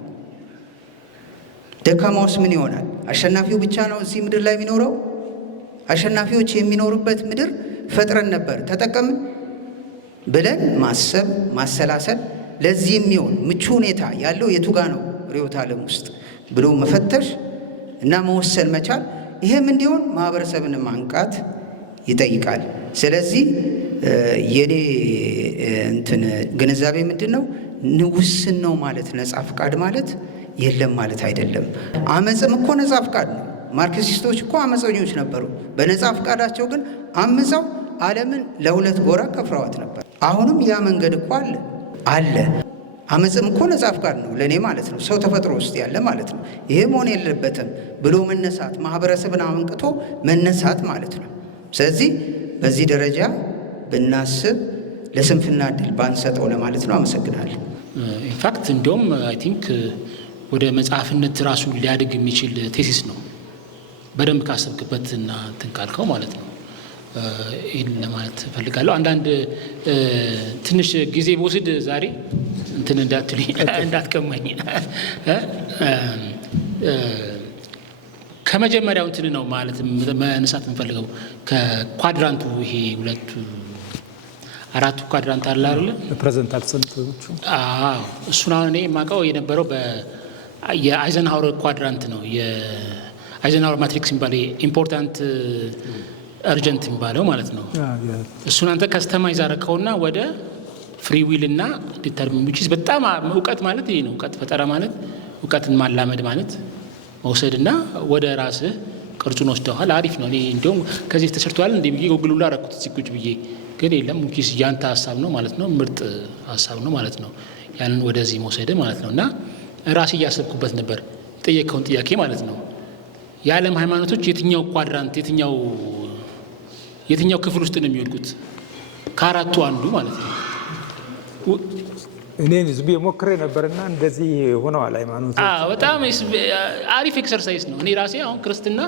ደካማውስ ምን ይሆናል? አሸናፊው ብቻ ነው እዚህ ምድር ላይ የሚኖረው? አሸናፊዎች የሚኖሩበት ምድር ፈጥረን ነበር፣ ተጠቀምን ብለን ማሰብ ማሰላሰል፣ ለዚህ የሚሆን ምቹ ሁኔታ ያለው የቱጋ ነው ርዕዮተ ዓለም ውስጥ ብሎ መፈተሽ እና መወሰን መቻል። ይሄም እንዲሆን ማህበረሰብን ማንቃት ይጠይቃል። ስለዚህ የኔ እንትን ግንዛቤ ምንድን ነው? ንውስን ነው ማለት ነጻ ፍቃድ ማለት የለም ማለት አይደለም። አመፅም እኮ ነጻ ፍቃድ ነው። ማርክሲስቶች እኮ አመፀኞች ነበሩ። በነጻ ፍቃዳቸው ግን አምፀው ዓለምን ለሁለት ጎራ ከፍረዋት ነበር። አሁንም ያ መንገድ እኮ አለ። አመፅም እኮ ነጻ ፍቃድ ነው ለእኔ ማለት ነው፣ ሰው ተፈጥሮ ውስጥ ያለ ማለት ነው። ይሄ መሆን የለበትም ብሎ መነሳት፣ ማህበረሰብን አንቅቶ መነሳት ማለት ነው። ስለዚህ በዚህ ደረጃ ብናስብ ለስንፍና እድል ባንሰጠው ለማለት ነው። አመሰግናለሁ። ኢንፋክት እንዲሁም አይ ቲንክ ወደ መጽሐፍነት ራሱ ሊያድግ የሚችል ቴሲስ ነው፣ በደንብ ካሰብክበትና እንትን ካልከው ማለት ነው። ይህን ለማለት እፈልጋለሁ። አንዳንድ ትንሽ ጊዜ በወስድ ዛሬ እንትን እንዳትሉኝ እንዳትቀማኝ። ከመጀመሪያው እንትን ነው ማለት መነሳት የምፈልገው ከኳድራንቱ ይሄ አራቱ ኳድራንት አለ አይደል? ፕሬዘንታል ሰንቶቹ እሱን አሁን እኔ የማውቀው የነበረው የአይዘንሃወር ኳድራንት ነው። የአይዘንሃወር ማትሪክስ የሚባለው ኢምፖርታንት እርጀንት የሚባለው ማለት ነው። እሱን አንተ ከስተማይዝ አደረከውና ወደ ፍሪ ዊል እና ዲተርሚን ዊች በጣም እውቀት ማለት ይሄ ነው። እውቀት ፈጠራ ማለት እውቀትን ማላመድ ማለት መውሰድና ወደ ራስህ ቅርጹን ወስደዋል። አሪፍ ነው። እኔ እንዲሁም ከዚህ ተሰርቷል እንደ ብዬ ጎግል ሁሉ አደረኩት ቁጭ ብዬ፣ ግን የለም ሙኪስ ያንተ ሀሳብ ነው ማለት ነው። ምርጥ ሀሳብ ነው ማለት ነው። ያንን ወደዚህ መውሰድ ማለት ነው። እና ራሴ እያሰብኩበት ነበር ጠየቀውን ጥያቄ ማለት ነው። የዓለም ሃይማኖቶች የትኛው ኳድራንት የትኛው ክፍል ውስጥ ነው የሚወድቁት? ከአራቱ አንዱ ማለት ነው። እኔ ህዝብ የሞክሬ ነበርና እንደዚህ ሆነዋል ሃይማኖቶች። በጣም አሪፍ ኤክሰርሳይዝ ነው። እኔ ራሴ አሁን ክርስትና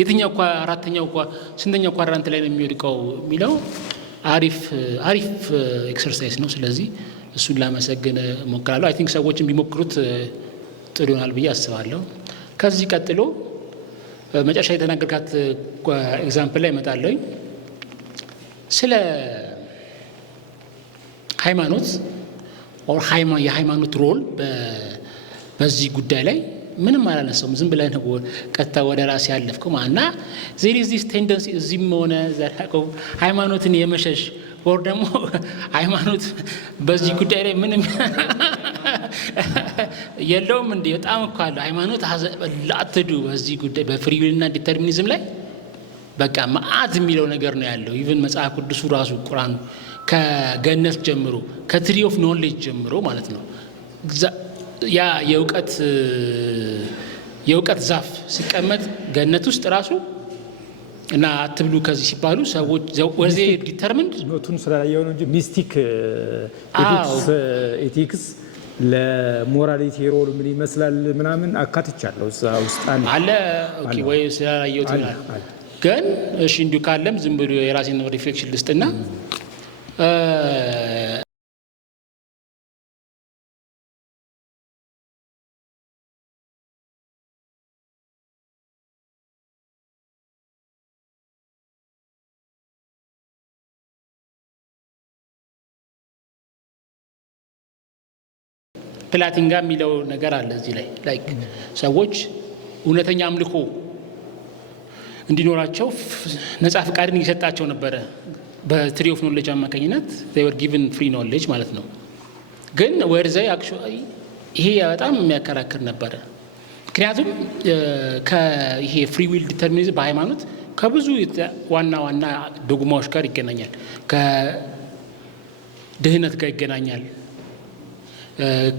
የትኛው አራተኛው ስንተኛው ኳድራንት ላይ ነው የሚወድቀው የሚለው አሪፍ ኤክሰርሳይዝ ነው። ስለዚህ እሱን ላመሰግን እሞክራለሁ። አይ ቲንክ ሰዎችን ቢሞክሩት ጥሩ ይሆናል ብዬ አስባለሁ። ከዚህ ቀጥሎ መጨረሻ የተናገርካት ኤግዛምፕል ላይ እመጣለሁ። ስለ ሃይማኖት የሃይማኖት ሮል በዚህ ጉዳይ ላይ ምንም አላነሳውም። ዝም ብለህ ነው ቀጥታ ወደ ራስ ያለፍከው እና ዜር ኢዝ ዲስ ቴንደንሲ እዚህም ሆነ ዘላቀው ሃይማኖትን የመሸሽ ወር ደግሞ ሃይማኖት በዚህ ጉዳይ ላይ ምንም የለውም እንዴ? በጣም እኮ አለ ሃይማኖት ላትዱ በዚህ ጉዳይ በፍሪ ዊልና ዲተርሚኒዝም ላይ በቃ መዓት የሚለው ነገር ነው ያለው። ኢቭን መጽሐፍ ቅዱሱ ራሱ ቁርአኑ ከገነት ጀምሮ ከትሪ ኦፍ ኖሌጅ ጀምሮ ማለት ነው ያ የእውቀት ዛፍ ሲቀመጥ ገነት ውስጥ ራሱ እና አትብሉ ከዚህ ሲባሉ ሰዎች ወዜ ዲተርሚንድ ኖቱን ስላየው ነው እንጂ ሚስቲክ ኤቲክስ ለሞራሊቲ ሮል ምን ይመስላል ምናምን አካትቻለሁ እዛ ውስጥ አለ። ኦኬ ወይ ስላየው ይላል ግን እሺ እንዲሁ ካለም ዝም ብሎ የራሴን ሪፍሌክሽን ልስጥና ፕላቲንጋ የሚለው ነገር አለ እዚህ ላይ ላይክ ሰዎች እውነተኛ አምልኮ እንዲኖራቸው ነፃ ፍቃድን እየሰጣቸው ነበረ። በትሪ ኦፍ ኖሌጅ አማካኝነት they were given free knowledge ማለት ነው። ግን ወርዘይ አክቹዋሊ ይሄ በጣም የሚያከራክር ነበረ። ምክንያቱም ይሄ ፍሪ ዊል ዲተርሚኒዝም በሃይማኖት ከብዙ ዋና ዶግማዎች ጋር ይገናኛል። ከድህነት ጋር ይገናኛል፣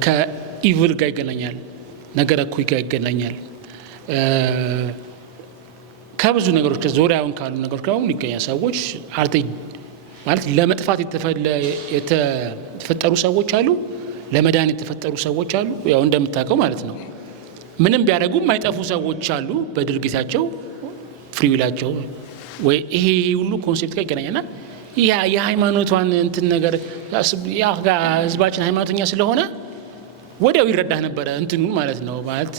ከኢቭል ጋር ይገናኛል፣ ነገረ እኩይ ጋር ይገናኛል፣ ከብዙ ነገሮች ዙሪያውን ካሉ ነገሮች ጋር ይገኛል። ሰዎች ማለት ለመጥፋት የተፈጠሩ ሰዎች አሉ፣ ለመዳን የተፈጠሩ ሰዎች አሉ። ያው እንደምታውቀው ማለት ነው። ምንም ቢያደርጉ የማይጠፉ ሰዎች አሉ በድርጊታቸው ፍሪ ዊላቸው ወይ ይሄ ሁሉ ኮንሴፕት ጋር ይገናኛልና የሃይማኖቷን እንትን ነገር ህዝባችን ሃይማኖተኛ ስለሆነ ወዲያው ይረዳህ ነበረ እንትኑን ማለት ነው። ማለት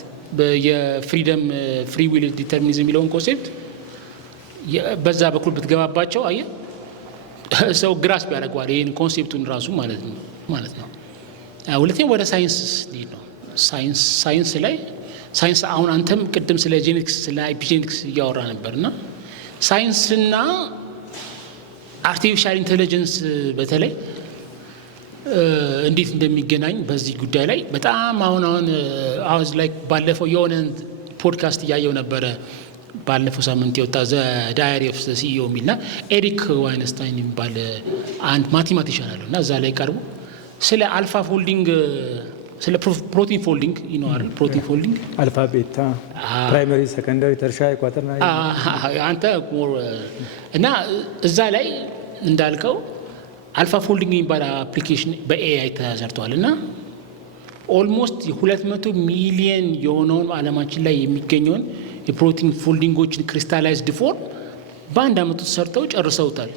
የፍሪደም ፍሪ ዊል ዲተርሚኒዝም የሚለውን ኮንሴፕት በዛ በኩል ብትገባባቸው አየህ ሰው ግራስፕ ያደርገዋል ይህን ኮንሴፕቱን ራሱ ማለት ነው። ሁለተኛ ወደ ሳይንስ ነው። ሳይንስ ላይ አሁን አንተም ቅድም ስለ ጄኔቲክስ ስለ ኢፒጄኔቲክስ እያወራ ነበርና ሳይንስና አርቲፊሻል ኢንቴሊጀንስ በተለይ እንዴት እንደሚገናኝ በዚህ ጉዳይ ላይ በጣም አሁን አውዝ ላይክ ባለፈው የሆነ ፖድካስት እያየው ነበረ። ባለፈው ሳምንት የወጣ ዘ ዳይሪ ኦፍ ሲኢኦ የሚልና ኤሪክ ዋይንስታይን የሚባል አንድ ማቴማቲሻን አለው እና እዛ ላይ ቀርቦ ስለ አልፋ ፎልዲንግ ስለ ፕሮቲን ፎልዲንግ ይኖራል። ፕሮቲን ፎልዲንግ አልፋ ቤታ ፕራይመሪ ሰከንዳሪ ተርሻሪ ኳተርናሪ አንተ እና እዛ ላይ እንዳልከው አልፋ ፎልዲንግ የሚባል አፕሊኬሽን በኤአይ ተሰርቷል እና ኦልሞስት 200 ሚሊየን የሆነውን ዓለማችን ላይ የሚገኘውን የፕሮቲን ፎልዲንጎችን ክሪስታላይዝድ ፎርም በአንድ አመት ውስጥ ሰርተው ጨርሰውታል።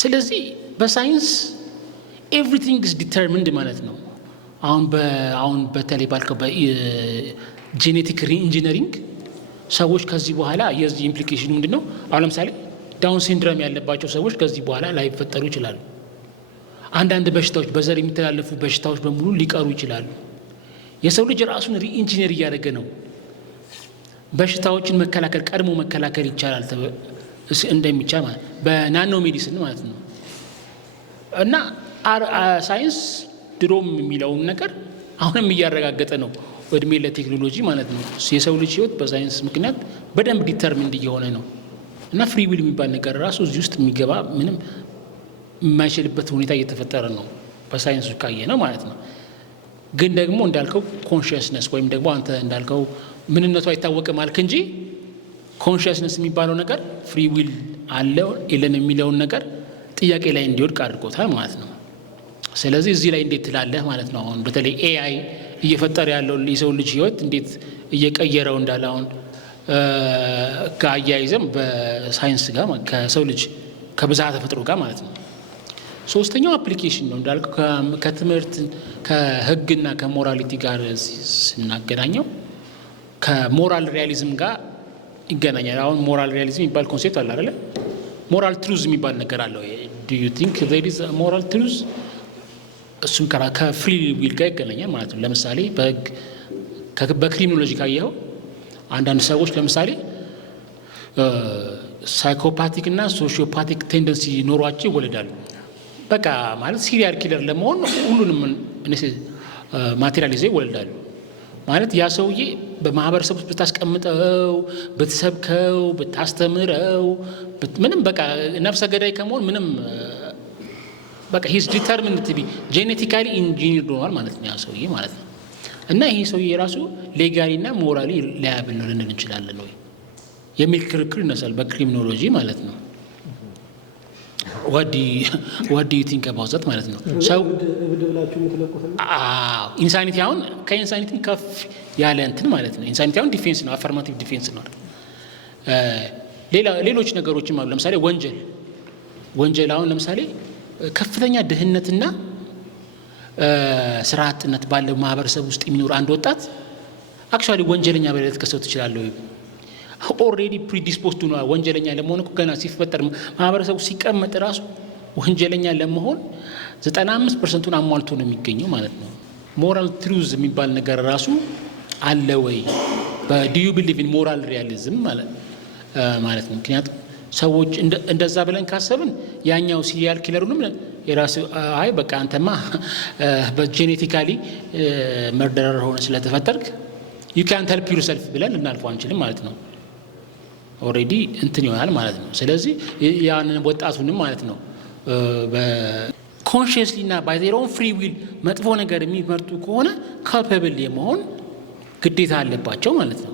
ስለዚህ በሳይንስ ኤቭሪቲንግ ኢዝ ዲተርሚንድ ማለት ነው። አሁን በተለይ ባልከው በጄኔቲክ ሪኢንጂነሪንግ ሰዎች ከዚህ በኋላ የዚህ ኢምፕሊኬሽኑ ምንድን ነው? አሁን ለምሳሌ ዳውን ሲንድሮም ያለባቸው ሰዎች ከዚህ በኋላ ላይፈጠሩ ይችላሉ። አንዳንድ በሽታዎች በዘር የሚተላለፉ በሽታዎች በሙሉ ሊቀሩ ይችላሉ። የሰው ልጅ ራሱን ሪኢንጂነር እያደረገ ነው። በሽታዎችን መከላከል ቀድሞ መከላከል ይቻላል እንደሚቻል ማለት በናኖ ሜዲሲን ማለት ነው። እና ሳይንስ ድሮም የሚለውን ነገር አሁንም እያረጋገጠ ነው። እድሜ ለቴክኖሎጂ ማለት ነው። የሰው ልጅ ህይወት በሳይንስ ምክንያት በደንብ ዲተርሚንድ እየሆነ ነው እና ፍሪ ዊል የሚባል ነገር ራሱ እዚህ ውስጥ የሚገባ ምንም የማይችልበት ሁኔታ እየተፈጠረ ነው በሳይንሱ ካየ ነው ማለት ነው። ግን ደግሞ እንዳልከው ኮንሽስነስ ወይም ደግሞ አንተ እንዳልከው ምንነቱ አይታወቅም አልክ እንጂ ኮንሽስነስ የሚባለው ነገር ፍሪ ዊል አለው የለን የሚለውን ነገር ጥያቄ ላይ እንዲወድቅ አድርጎታል ማለት ነው። ስለዚህ እዚህ ላይ እንዴት ትላለህ ማለት ነው። አሁን በተለይ ኤአይ እየፈጠረ ያለው የሰው ልጅ ህይወት እንዴት እየቀየረው እንዳለ አሁን ከአያይዘም በሳይንስ ጋር ከሰው ልጅ ከብዝሃ ተፈጥሮ ጋር ማለት ነው። ሶስተኛው አፕሊኬሽን ነው እንዳልከው ከትምህርት ከህግና ከሞራሊቲ ጋር ስናገናኘው ከሞራል ሪያሊዝም ጋር ይገናኛል። አሁን ሞራል ሪያሊዝም የሚባል ኮንሴፕት አለ አይደለ? ሞራል ትሩዝ የሚባል ነገር አለው። ዱ ዩ ቲንክ ዜር ኢዝ ሞራል ትሩዝ? እሱም ከፍሪ ዊል ጋር ይገናኛል ማለት ነው። ለምሳሌ በህግ በክሪሚኖሎጂ ካየኸው አንዳንድ ሰዎች ለምሳሌ ሳይኮፓቲክ እና ሶሺዮፓቲክ ቴንደንሲ ኖሯቸው ይወለዳሉ። በቃ ማለት ሲሪያል ኪለር ለመሆን ሁሉንም ማቴሪያል ይዘው ይወለዳሉ ማለት ያ ሰውዬ በማህበረሰብ ውስጥ ብታስቀምጠው፣ ብትሰብከው፣ ብታስተምረው ምንም በቃ ነፍሰ ገዳይ ከመሆን ምንም በቃ ሂስ ዲተርሚንድ ቱ ቢ ጄኔቲካሊ ኢንጂኒርድ ሆኗል ማለት ነው ያ ሰውዬ ማለት ነው። እና ይሄ ሰውዬ ራሱ ሌጋሊና ሞራሊ ሊያብል ነው ልንል እንችላለን ወይ የሚል ክርክር ይነሳል በክሪሚኖሎጂ ማለት ነው። what do you think about that ማለት ነው። ሰው ኢንሳኒቲ አሁን ከኢንሳኒቲም ከፍ ያለ እንትን ማለት ነው። ኢንሳኒቲ አሁን ዲፌንስ ነው፣ አፈርማቲቭ ዲፌንስ ነው። ሌሎች ነገሮችም አሉ። ለምሳሌ ወንጀል አሁን ለምሳሌ ከፍተኛ ድህነትና ስራ አጥነት ባለው ማህበረሰብ ውስጥ የሚኖር አንድ ወጣት አክቹዋሊ ወንጀለኛ ብለህ ልትከሰው ትችላለህ ወይ? ኦልሬዲ ፕሪዲስፖዝድ ነው ወንጀለኛ ለመሆን እኮ ገና ሲፈጠር ማህበረሰቡ ሲቀመጥ ራሱ ወንጀለኛ ለመሆን 95%ቱን አሟልቶ ነው የሚገኘው ማለት ነው። ሞራል ትሩዝ የሚባል ነገር ራሱ አለ ወይ? በዱ ዩ ቢሊቭ ኢን ሞራል ሪያሊዝም ማለት ነው። ምክንያቱም ሰዎች እንደዛ ብለን ካሰብን ያኛው ሲሪያል ኪለሩንም የራሱ አይ በቃ አንተማ በጄኔቲካሊ መርደረር ሆነ ስለተፈጠርክ ዩ ካንት ሄልፕ ዩርሰልፍ ብለን ልናልፈው አንችልም ማለት ነው። ኦልሬዲ እንትን ይሆናል ማለት ነው። ስለዚህ ያንን ወጣቱንም ማለት ነው በኮንሽየስሊ እና ባይ ዜር ኦን ፍሪ ዊል መጥፎ ነገር የሚመርጡ ከሆነ ካልፐብል የመሆን ግዴታ አለባቸው ማለት ነው።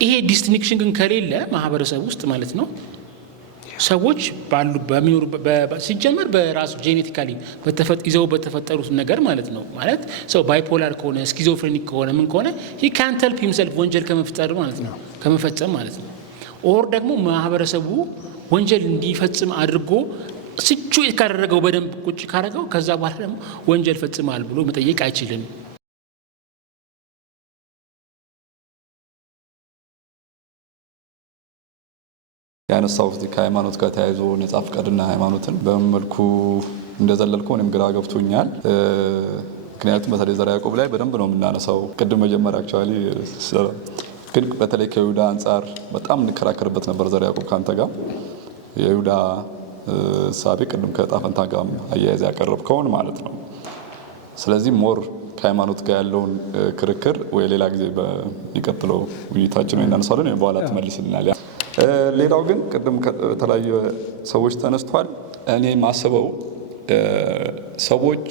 ይሄ ዲስቲንክሽን ግን ከሌለ ማህበረሰብ ውስጥ ማለት ነው ሰዎች ባሉ በሚኖሩ ሲጀመር በራሱ ጄኔቲካሊ ይዘው በተፈጠሩት ነገር ማለት ነው። ማለት ሰው ባይፖላር ከሆነ ስኪዞፍሬኒክ ከሆነ ምን ከሆነ ሂ ካንት ሄልፕ ሂምሰልፍ ወንጀል ከመፍጠር ማለት ነው ከመፈጸም ማለት ነው። ኦር ደግሞ ማህበረሰቡ ወንጀል እንዲፈጽም አድርጎ ሲቹዌት ካደረገው በደንብ ቁጭ ካደረገው ከዛ በኋላ ደግሞ ወንጀል ፈጽማል ብሎ መጠየቅ አይችልም። ያነሳሁት ከሃይማኖት ጋር ተያይዞ ነጻ ፍቃድና ሃይማኖትን በምን መልኩ እንደዘለልከው እኔም ግራ ገብቶኛል። ምክንያቱም በተለይ ዘርዓ ያዕቆብ ላይ በደንብ ነው የምናነሳው። ቅድም መጀመሪያ አክቹዋሊ ግን በተለይ ከይሁዳ አንጻር በጣም እንከራከርበት ነበር ዘርዓ ያዕቆብ ካንተ ጋር የይሁዳ ሳቤ ቅድም ከዕጣ ፈንታ ጋር አያይዘህ ያቀረብከውን ማለት ነው። ስለዚህ ሞር ከሃይማኖት ጋር ያለውን ክርክር ወይ ሌላ ጊዜ በሚቀጥለው ውይይታችን ነው እናነሳለን፣ በኋላ ትመልስልናል። ሌላው ግን ቅድም ከተለያዩ ሰዎች ተነስቷል። እኔ ማስበው ሰዎች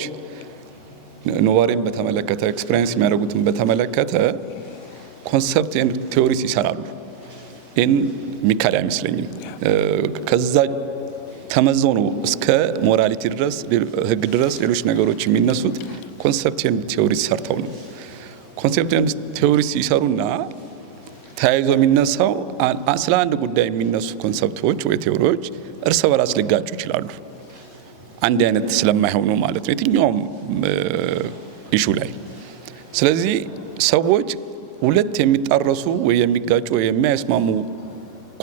ኖዋሬን በተመለከተ ኤክስፔሪየንስ የሚያደርጉትን በተመለከተ ኮንሰፕት ኤንድ ቴዎሪስ ይሰራሉ። ይህን የሚካድ አይመስለኝም። ከዛ ተመዘው ነው እስከ ሞራሊቲ ድረስ ህግ ድረስ ሌሎች ነገሮች የሚነሱት ኮንሰፕት ኤንድ ቴዎሪስ ሰርተው ነው። ኮንሰፕት ኤንድ ቴዎሪስ ይሰሩና ተያይዞ የሚነሳው ስለ አንድ ጉዳይ የሚነሱ ኮንሰፕቶች ወይ ቴዎሪዎች እርስ በራስ ሊጋጩ ይችላሉ፣ አንድ አይነት ስለማይሆኑ ማለት ነው የትኛውም ኢሹ ላይ። ስለዚህ ሰዎች ሁለት የሚጣረሱ ወይ የሚጋጩ ወይ የማይስማሙ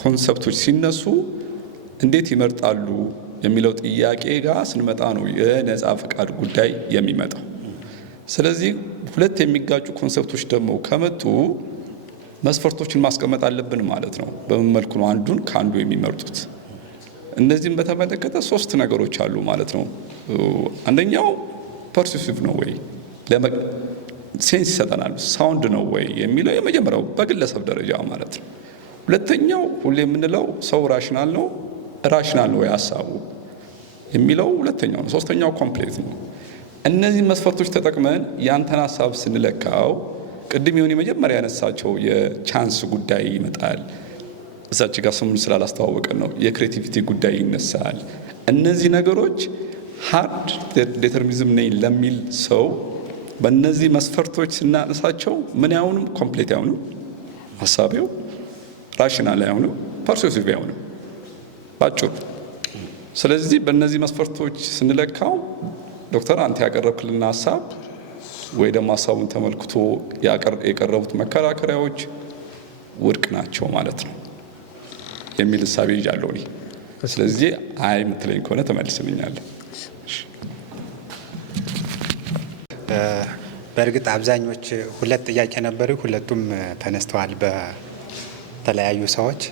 ኮንሰፕቶች ሲነሱ እንዴት ይመርጣሉ የሚለው ጥያቄ ጋር ስንመጣ ነው የነጻ ፈቃድ ጉዳይ የሚመጣው። ስለዚህ ሁለት የሚጋጩ ኮንሰፕቶች ደግሞ ከመጡ መስፈርቶችን ማስቀመጥ አለብን ማለት ነው። በምን መልኩ ነው አንዱን ከአንዱ የሚመርጡት? እነዚህም በተመለከተ ሶስት ነገሮች አሉ ማለት ነው። አንደኛው ፐርሲሲቭ ነው ወይ ሴንስ ይሰጠናል። ሳውንድ ነው ወይ የሚለው የመጀመሪያው በግለሰብ ደረጃ ማለት ነው። ሁለተኛው ሁሌ የምንለው ሰው ራሽናል ነው ወይ ሀሳቡ የሚለው ሁለተኛው ነው። ሶስተኛው ኮምፕሌት ነው። እነዚህ መስፈርቶች ተጠቅመን ያንተን ሀሳብ ስንለካው ቅድም የሆነ የመጀመሪያ ያነሳቸው የቻንስ ጉዳይ ይመጣል። እዛች ጋር ስሙን ስላላስተዋወቀን ነው። የክሬቲቪቲ ጉዳይ ይነሳል። እነዚህ ነገሮች ሃርድ ዴተርሚኒዝም ነኝ ለሚል ሰው በእነዚህ መስፈርቶች ስናነሳቸው ምን ያውንም ኮምፕሌት አይሆንም፣ ሀሳቤው ራሽናል አይሆንም፣ ፐርሱሲቭ አይሆንም ባጭሩ። ስለዚህ በእነዚህ መስፈርቶች ስንለካው ዶክተር አንተ ያቀረብክልና ሀሳብ ወይ ደግሞ ሀሳቡን ተመልክቶ የቀረቡት መከራከሪያዎች ውድቅ ናቸው ማለት ነው የሚል እሳቤ ይዣለሁ እኔ። ስለዚህ አይ የምትለኝ ከሆነ ተመልስልኛለህ። በእርግጥ አብዛኞች ሁለት ጥያቄ ነበሩ፣ ሁለቱም ተነስተዋል በተለያዩ ሰዎች።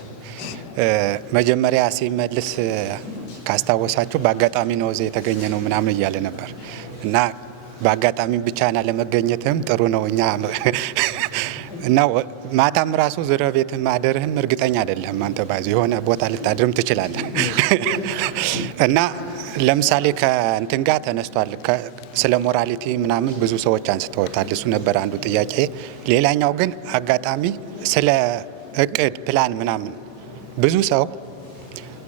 መጀመሪያ ሲመልስ ካስታወሳችሁ በአጋጣሚ ነው እዚህ የተገኘ ነው ምናምን እያለ ነበር እና በአጋጣሚ ብቻና ለመገኘትም ጥሩ ነው እኛ እና ማታም ራሱ ዝረ ቤት ማደርህም እርግጠኛ አይደለም አንተ ባዚ የሆነ ቦታ ልታድርም ትችላለህ እና ለምሳሌ ከእንትን ጋር ተነስቷል። ስለ ሞራሊቲ ምናምን ብዙ ሰዎች አንስተውታል። እሱ ነበር አንዱ ጥያቄ። ሌላኛው ግን አጋጣሚ ስለ እቅድ ፕላን ምናምን ብዙ ሰው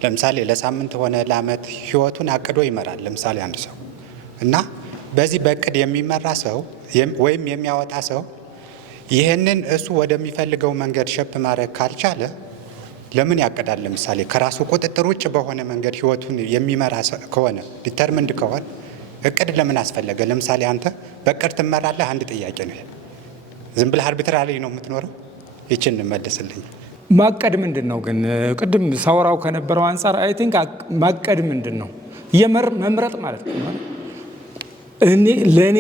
ለምሳሌ ለሳምንት ሆነ ለዓመት ህይወቱን አቅዶ ይመራል። ለምሳሌ አንድ ሰው እና በዚህ በእቅድ የሚመራ ሰው ወይም የሚያወጣ ሰው ይህንን እሱ ወደሚፈልገው መንገድ ሸፕ ማድረግ ካልቻለ ለምን ያቅዳል? ለምሳሌ ከራሱ ቁጥጥር ውጭ በሆነ መንገድ ህይወቱን የሚመራ ከሆነ ዲተርሚንድ ከሆነ እቅድ ለምን አስፈለገ? ለምሳሌ አንተ በእቅድ ትመራለህ፣ አንድ ጥያቄ ነው። ዝም ብለህ አርቢትራሪ ነው የምትኖረው? ይችን መልስልኝ። ማቀድ ምንድን ነው ግን? ቅድም ሳወራው ከነበረው አንጻር አይ ቲንክ ማቀድ ምንድን ነው? መምረጥ ማለት ነው። ለእኔ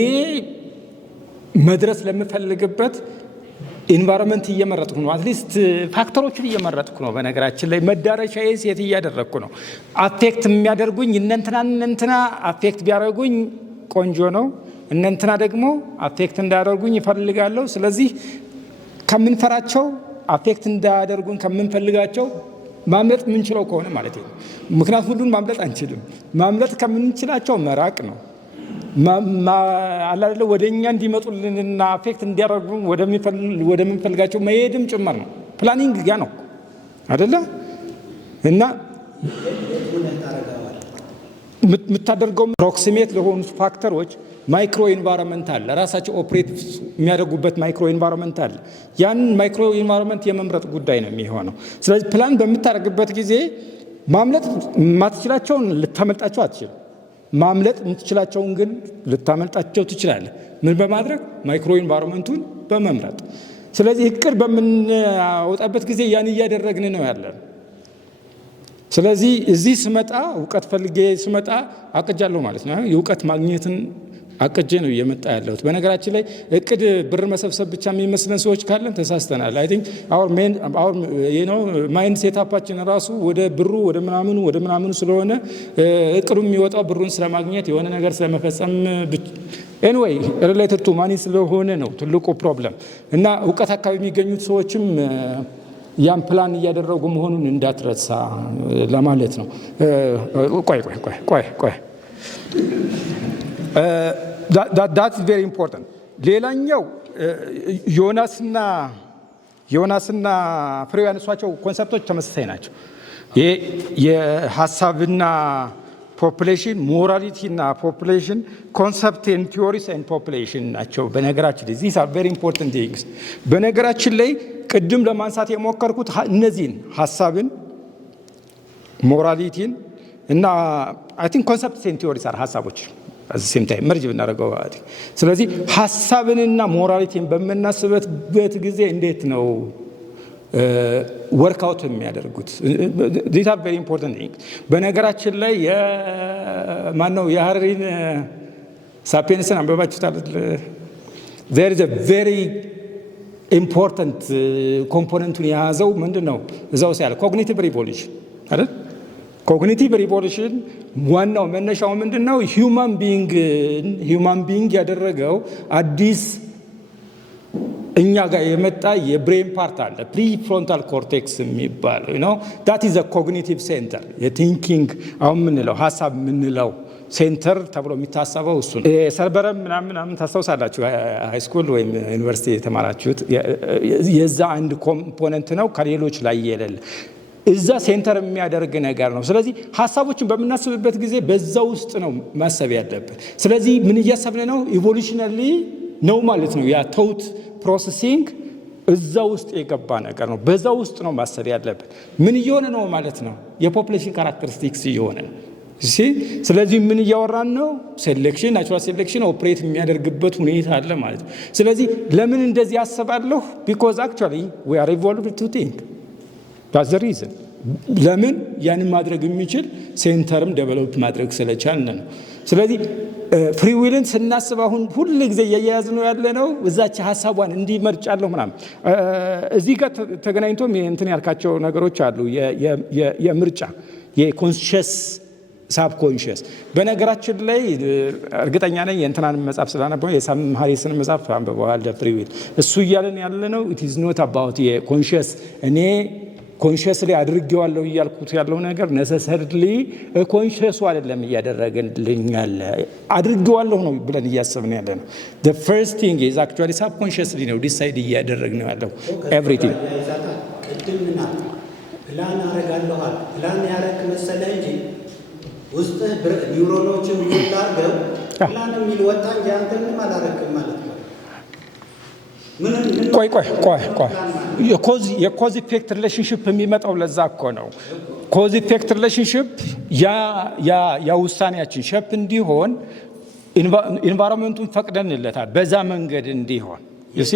መድረስ ለምፈልግበት ኢንቫይሮንመንት እየመረጥኩ ነው። አትሊስት ፋክተሮችን እየመረጥኩ ነው። በነገራችን ላይ መዳረሻዬ ሴት እያደረግኩ ነው። አፌክት የሚያደርጉኝ እነንትና አፌክት ቢያደርጉኝ ቆንጆ ነው፣ እነንትና ደግሞ አፌክት እንዳያደርጉኝ ይፈልጋለሁ። ስለዚህ ከምንፈራቸው አፌክት እንዳያደርጉን ከምንፈልጋቸው ማምለጥ የምንችለው ከሆነ ማለት ነው። ምክንያቱም ሁሉን ማምለጥ አንችልም። ማምለጥ ከምንችላቸው መራቅ ነው። አላለ ወደኛ እንዲመጡልንና አፌክት እንዲያደርጉ ወደምንፈልጋቸው መሄድም ጭምር ነው። ፕላኒንግ ያ ነው አይደለ? እና የምታደርገው ፕሮክሲሜት ለሆኑ ፋክተሮች ማይክሮ ኢንቫይሮንመንት አለ። ራሳቸው ኦፕሬት የሚያደርጉበት ማይክሮ ኢንቫይሮንመንት አለ። ያንን ማይክሮ ኢንቫይሮንመንት የመምረጥ ጉዳይ ነው የሚሆነው። ስለዚህ ፕላን በምታደርግበት ጊዜ ማምለጥ የማትችላቸውን ልታመልጣቸው አትችልም። ማምለጥ የምትችላቸውን ግን ልታመልጣቸው ትችላለህ። ምን በማድረግ? ማይክሮ ኢንቫይሮንመንቱን በመምረጥ። ስለዚህ እቅድ በምናወጣበት ጊዜ ያን እያደረግን ነው ያለን። ስለዚህ እዚህ ስመጣ እውቀት ፈልጌ ስመጣ አቅጃለሁ ማለት ነው። የእውቀት ማግኘትን አቅጄ ነው እየመጣ ያለሁት። በነገራችን ላይ እቅድ ብር መሰብሰብ ብቻ የሚመስለን ሰዎች ካለን ተሳስተናል። አይ ቲንክ ማይንድ ሴታፓችን ራሱ ወደ ብሩ ወደ ምናምኑ ስለሆነ እቅዱ የሚወጣው ብሩን ስለማግኘት የሆነ ነገር ስለመፈጸም ኤኒዌይ ሪሌትድ ቱ ማኒ ስለሆነ ነው ትልቁ ፕሮብለም። እና እውቀት አካባቢ የሚገኙት ሰዎችም ያን ፕላን እያደረጉ መሆኑን እንዳትረሳ ለማለት ነው። ቆይ that's very important። ሌላኛው ዮናስና ፍሬው ያነሷቸው ኮንሰፕቶች ተመሳሳይ ናቸው። የሀሳብና ፖፑሌሽን፣ ሞራሊቲ እና ፖፑሌሽን፣ ኮንሰፕት ኤንድ ቲዮሪስ ኤንድ ፖፑሌሽን ናቸው። በነገራችን ላይ these are very important things። በነገራችን ላይ ቅድም ለማንሳት የሞከርኩት እነዚህን ሀሳብን፣ ሞራሊቲን እና አይ ቲንክ ኮንሰፕት ኤንድ ቲዮሪስ አር ሀሳቦች ሴም ታይም መርጅ ብናደርገው። ስለዚህ ሀሳብንና ሞራሊቲን በምናስበት ጊዜ እንዴት ነው ወርክአውት የሚያደርጉት? ዚስ አር ቬሪ ኢምፖርታንት ቲንግ። በነገራችን ላይ የሀረሪን ሳፒየንስን አንበባችሁታል? ዜር ኢዝ አ ቬሪ ኢምፖርታንት ኮምፖነንቱን የያዘው ምንድን ነው? እዛው ሲያለ ኮግኒቲቭ ሪቮሉሽን አይደል? ኮግኒቲቭ ሪቮሉሽን ዋናው መነሻው ምንድን ነው? ሂውማን ቢንግ ያደረገው አዲስ እኛ ጋር የመጣ የብሬን ፓርት አለ ፕሪፍሮንታል ኮርቴክስ የሚባለው ነው። ዳት ኢዝ አ ኮግኒቲቭ ሴንተር የቲንኪንግ አሁን ምንለው ሀሳብ ምንለው ሴንተር ተብሎ የሚታሰበው እሱ ነው። ሰርበረም ምናምን ታስታውሳላችሁ ሃይስኩል ወይም ዩኒቨርሲቲ የተማራችሁት የዛ አንድ ኮምፖነንት ነው ከሌሎች ላይ የሌለ እዛ ሴንተር የሚያደርግ ነገር ነው። ስለዚህ ሀሳቦችን በምናስብበት ጊዜ በዛ ውስጥ ነው ማሰብ ያለብን። ስለዚህ ምን እያሰብን ነው? ኢቮሉሽነሪ ነው ማለት ነው። ያ ቶት ፕሮሰሲንግ እዛ ውስጥ የገባ ነገር ነው። በዛ ውስጥ ነው ማሰብ ያለብን። ምን እየሆነ ነው ማለት ነው? የፖፑሌሽን ካራክተሪስቲክስ እየሆነ ነው። ስለዚህ ምን እያወራን ነው? ሴሌክሽን ናቹራል ሴሌክሽን ኦፕሬት የሚያደርግበት ሁኔታ አለ ማለት ነው። ስለዚህ ለምን እንደዚህ አስባለሁ? ቢኮዝ አክቹዋሊ ዊ አር ኢቮልቭድ ቱ ቲንክ ዳትስ ዘ ሪዝን። ለምን ያንን ማድረግ የሚችል ሴንተርም ዴቨሎፕ ማድረግ ስለቻልን ነው። ስለዚህ ፍሪ ዊልን ስናስብ አሁን ሁል ጊዜ እያያዝ ነው ያለ ነው እዛች ሀሳቧን እንዲመርጫለሁ ምናምን እዚህ ጋር ተገናኝቶም እንትን ያልካቸው ነገሮች አሉ። የምርጫ የኮንሽስ ሳብኮንሽስ በነገራችን ላይ እርግጠኛ ነኝ የእንትናን መጽሐፍ ስላነበው የሳም ሃሪስን መጽሐፍ አንብበዋል ፍሪ ዊል። እሱ እያለን ያለ ነው ኢት ኢዝ ኖት አባውት የኮንሽስ እኔ ኮንሽስሊ አድርጌዋለሁ እያልኩት ያለው ነገር ነሰሰርሊ ኮንሽሱ አይደለም እያደረገልኝ ያለ አድርጌዋለሁ ነው ብለን እያሰብን ያለ ነው። the first thing is actually subconsciously ነው ዲሳይድ እያደረግን ያለው everything ቅድምና ፕላን አረጋለኋል ፕላን ያረክ መሰለህ እንጂ ውስጥ ኒውሮኖችን ይወጣው ፕላን የሚል ወጣ እንጂ አንተ ምንም አላረክም ማለት ነው። ቆይ የኮዝ ኢፌክት ሪሌሽንሽፕ የሚመጣው ለዛ እኮ ነው። ኮዝ ኢፌክት ሪሌሽንሽፕ ያ ውሳኔያችን ሸፕ እንዲሆን ኢንቫይሮንመንቱን ፈቅደንለታል በዛ መንገድ እንዲሆን ዩ ሲ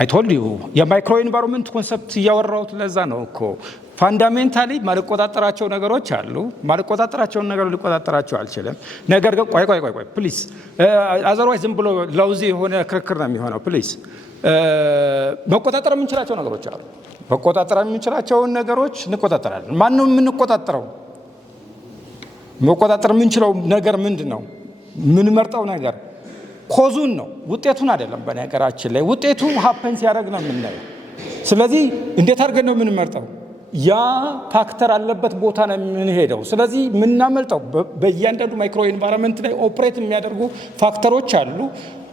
I told you የማይክሮ ኢንቫይሮንመንት ኮንሰፕት እያወራሁት ለዛ ነው እኮ ፋንዳሜንታሊ ማልቆጣጠራቸው ነገሮች አሉ። ማልቆጣጠራቸውን ነገር ሊቆጣጠራቸው አልችልም። ነገር ግን ቆይ ፕሊዝ አዘርዋይዝ ዝም ብሎ ለውዚ የሆነ ክርክር ነው የሚሆነው። ፕሊዝ መቆጣጠር የምንችላቸው ነገሮች አሉ። መቆጣጠር የምንችላቸውን ነገሮች እንቆጣጠራለን። ማን ነው የምንቆጣጠረው? መቆጣጠር የምንችለው ነገር ምንድን ነው? የምንመርጠው ነገር ኮዙን ነው፣ ውጤቱን አይደለም። በነገራችን ላይ ውጤቱ ሀፐን ሲያደርግ ነው የምናየው። ስለዚህ እንዴት አድርገን ነው የምንመርጠው? ያ ፋክተር አለበት ቦታ ነው የምንሄደው። ስለዚህ የምናመልጠው በእያንዳንዱ ማይክሮ ኢንቫይሮንመንት ላይ ኦፕሬት የሚያደርጉ ፋክተሮች አሉ።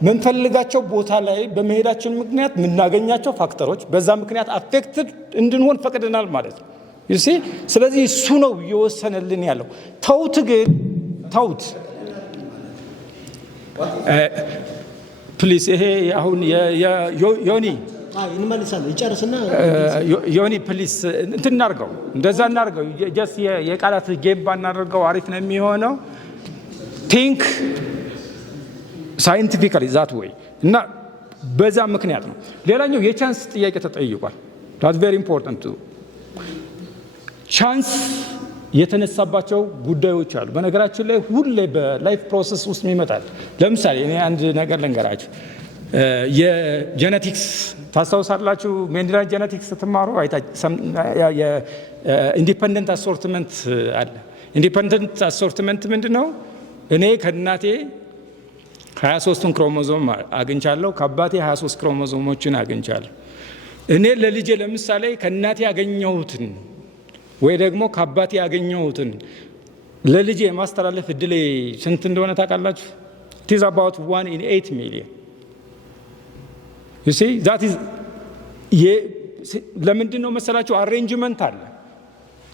ምንፈልጋቸው ቦታ ላይ በመሄዳችን ምክንያት የምናገኛቸው ፋክተሮች በዛ ምክንያት አፌክትድ እንድንሆን ፈቅደናል ማለት ነው። ዩ ሲ ስለዚህ እሱ ነው እየወሰነልን ያለው። ተውት ግን ተውት ፕሊስ ይሄ አሁን ዮኒ እንመልሳለን ይጨርስና ዮኒ ፕሊስ እንትን እናድርገው፣ እንደዛ እናድርገው። ጀስት የቃላት ጌም ባናደርገው አሪፍ ነው የሚሆነው። ቲንክ ሳይንቲፊካሊ ዛት ወይ እና በዛ ምክንያት ነው። ሌላኛው የቻንስ ጥያቄ ተጠይቋል። ዳት ቬሪ ኢምፖርታንት ቻንስ የተነሳባቸው ጉዳዮች አሉ። በነገራችን ላይ ሁሌ በላይፍ ፕሮሰስ ውስጥ ይመጣል። ለምሳሌ እኔ አንድ ነገር ልንገራችሁ። የጄኔቲክስ ታስታውሳላችሁ? ሜንዴላ ጄኔቲክስ ስትማሩ ኢንዲፐንደንት አሶርትመንት አለ። ኢንዲፐንደንት አሶርትመንት ምንድን ነው? እኔ ከእናቴ 23ቱን ክሮሞዞም አግኝቻለሁ፣ ከአባቴ 23 ክሮሞዞሞችን አግኝቻለሁ። እኔ ለልጄ ለምሳሌ ከእናቴ ያገኘሁትን ወይ ደግሞ ከአባቴ ያገኘሁትን ለልጄ የማስተላለፍ እድሌ ስንት እንደሆነ ታውቃላችሁ? it is about 1 in 8 million. you see that is ለምንድን ነው መሰላችሁ? አሬንጅመንት አለ።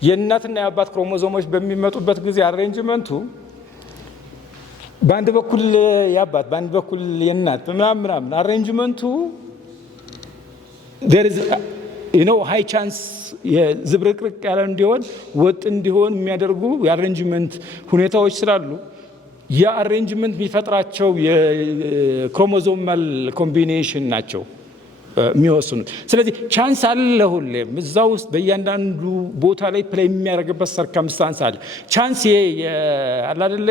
የእናትና የአባት ክሮሞዞሞች በሚመጡበት ጊዜ አሬንጅመንቱ በአንድ በኩል የአባት በአንድ በኩል የእናት ምናምን አሬንጅመንቱ there is ሃይ ቻንስ የዝብርቅርቅ ያለ እንዲሆን ወጥ እንዲሆን የሚያደርጉ የአሬንጅመንት ሁኔታዎች ስላሉ የአሬንጅመንት የሚፈጥራቸው የክሮሞዞማል ኮምቢኔሽን ናቸው የሚወስኑት። ስለዚህ ቻንስ አለ ሁሌም እዛ ውስጥ በእያንዳንዱ ቦታ ላይ ፕሌይ የሚያደርግበት ሰርከምስታንስ አለ። ቻንስ አላደለ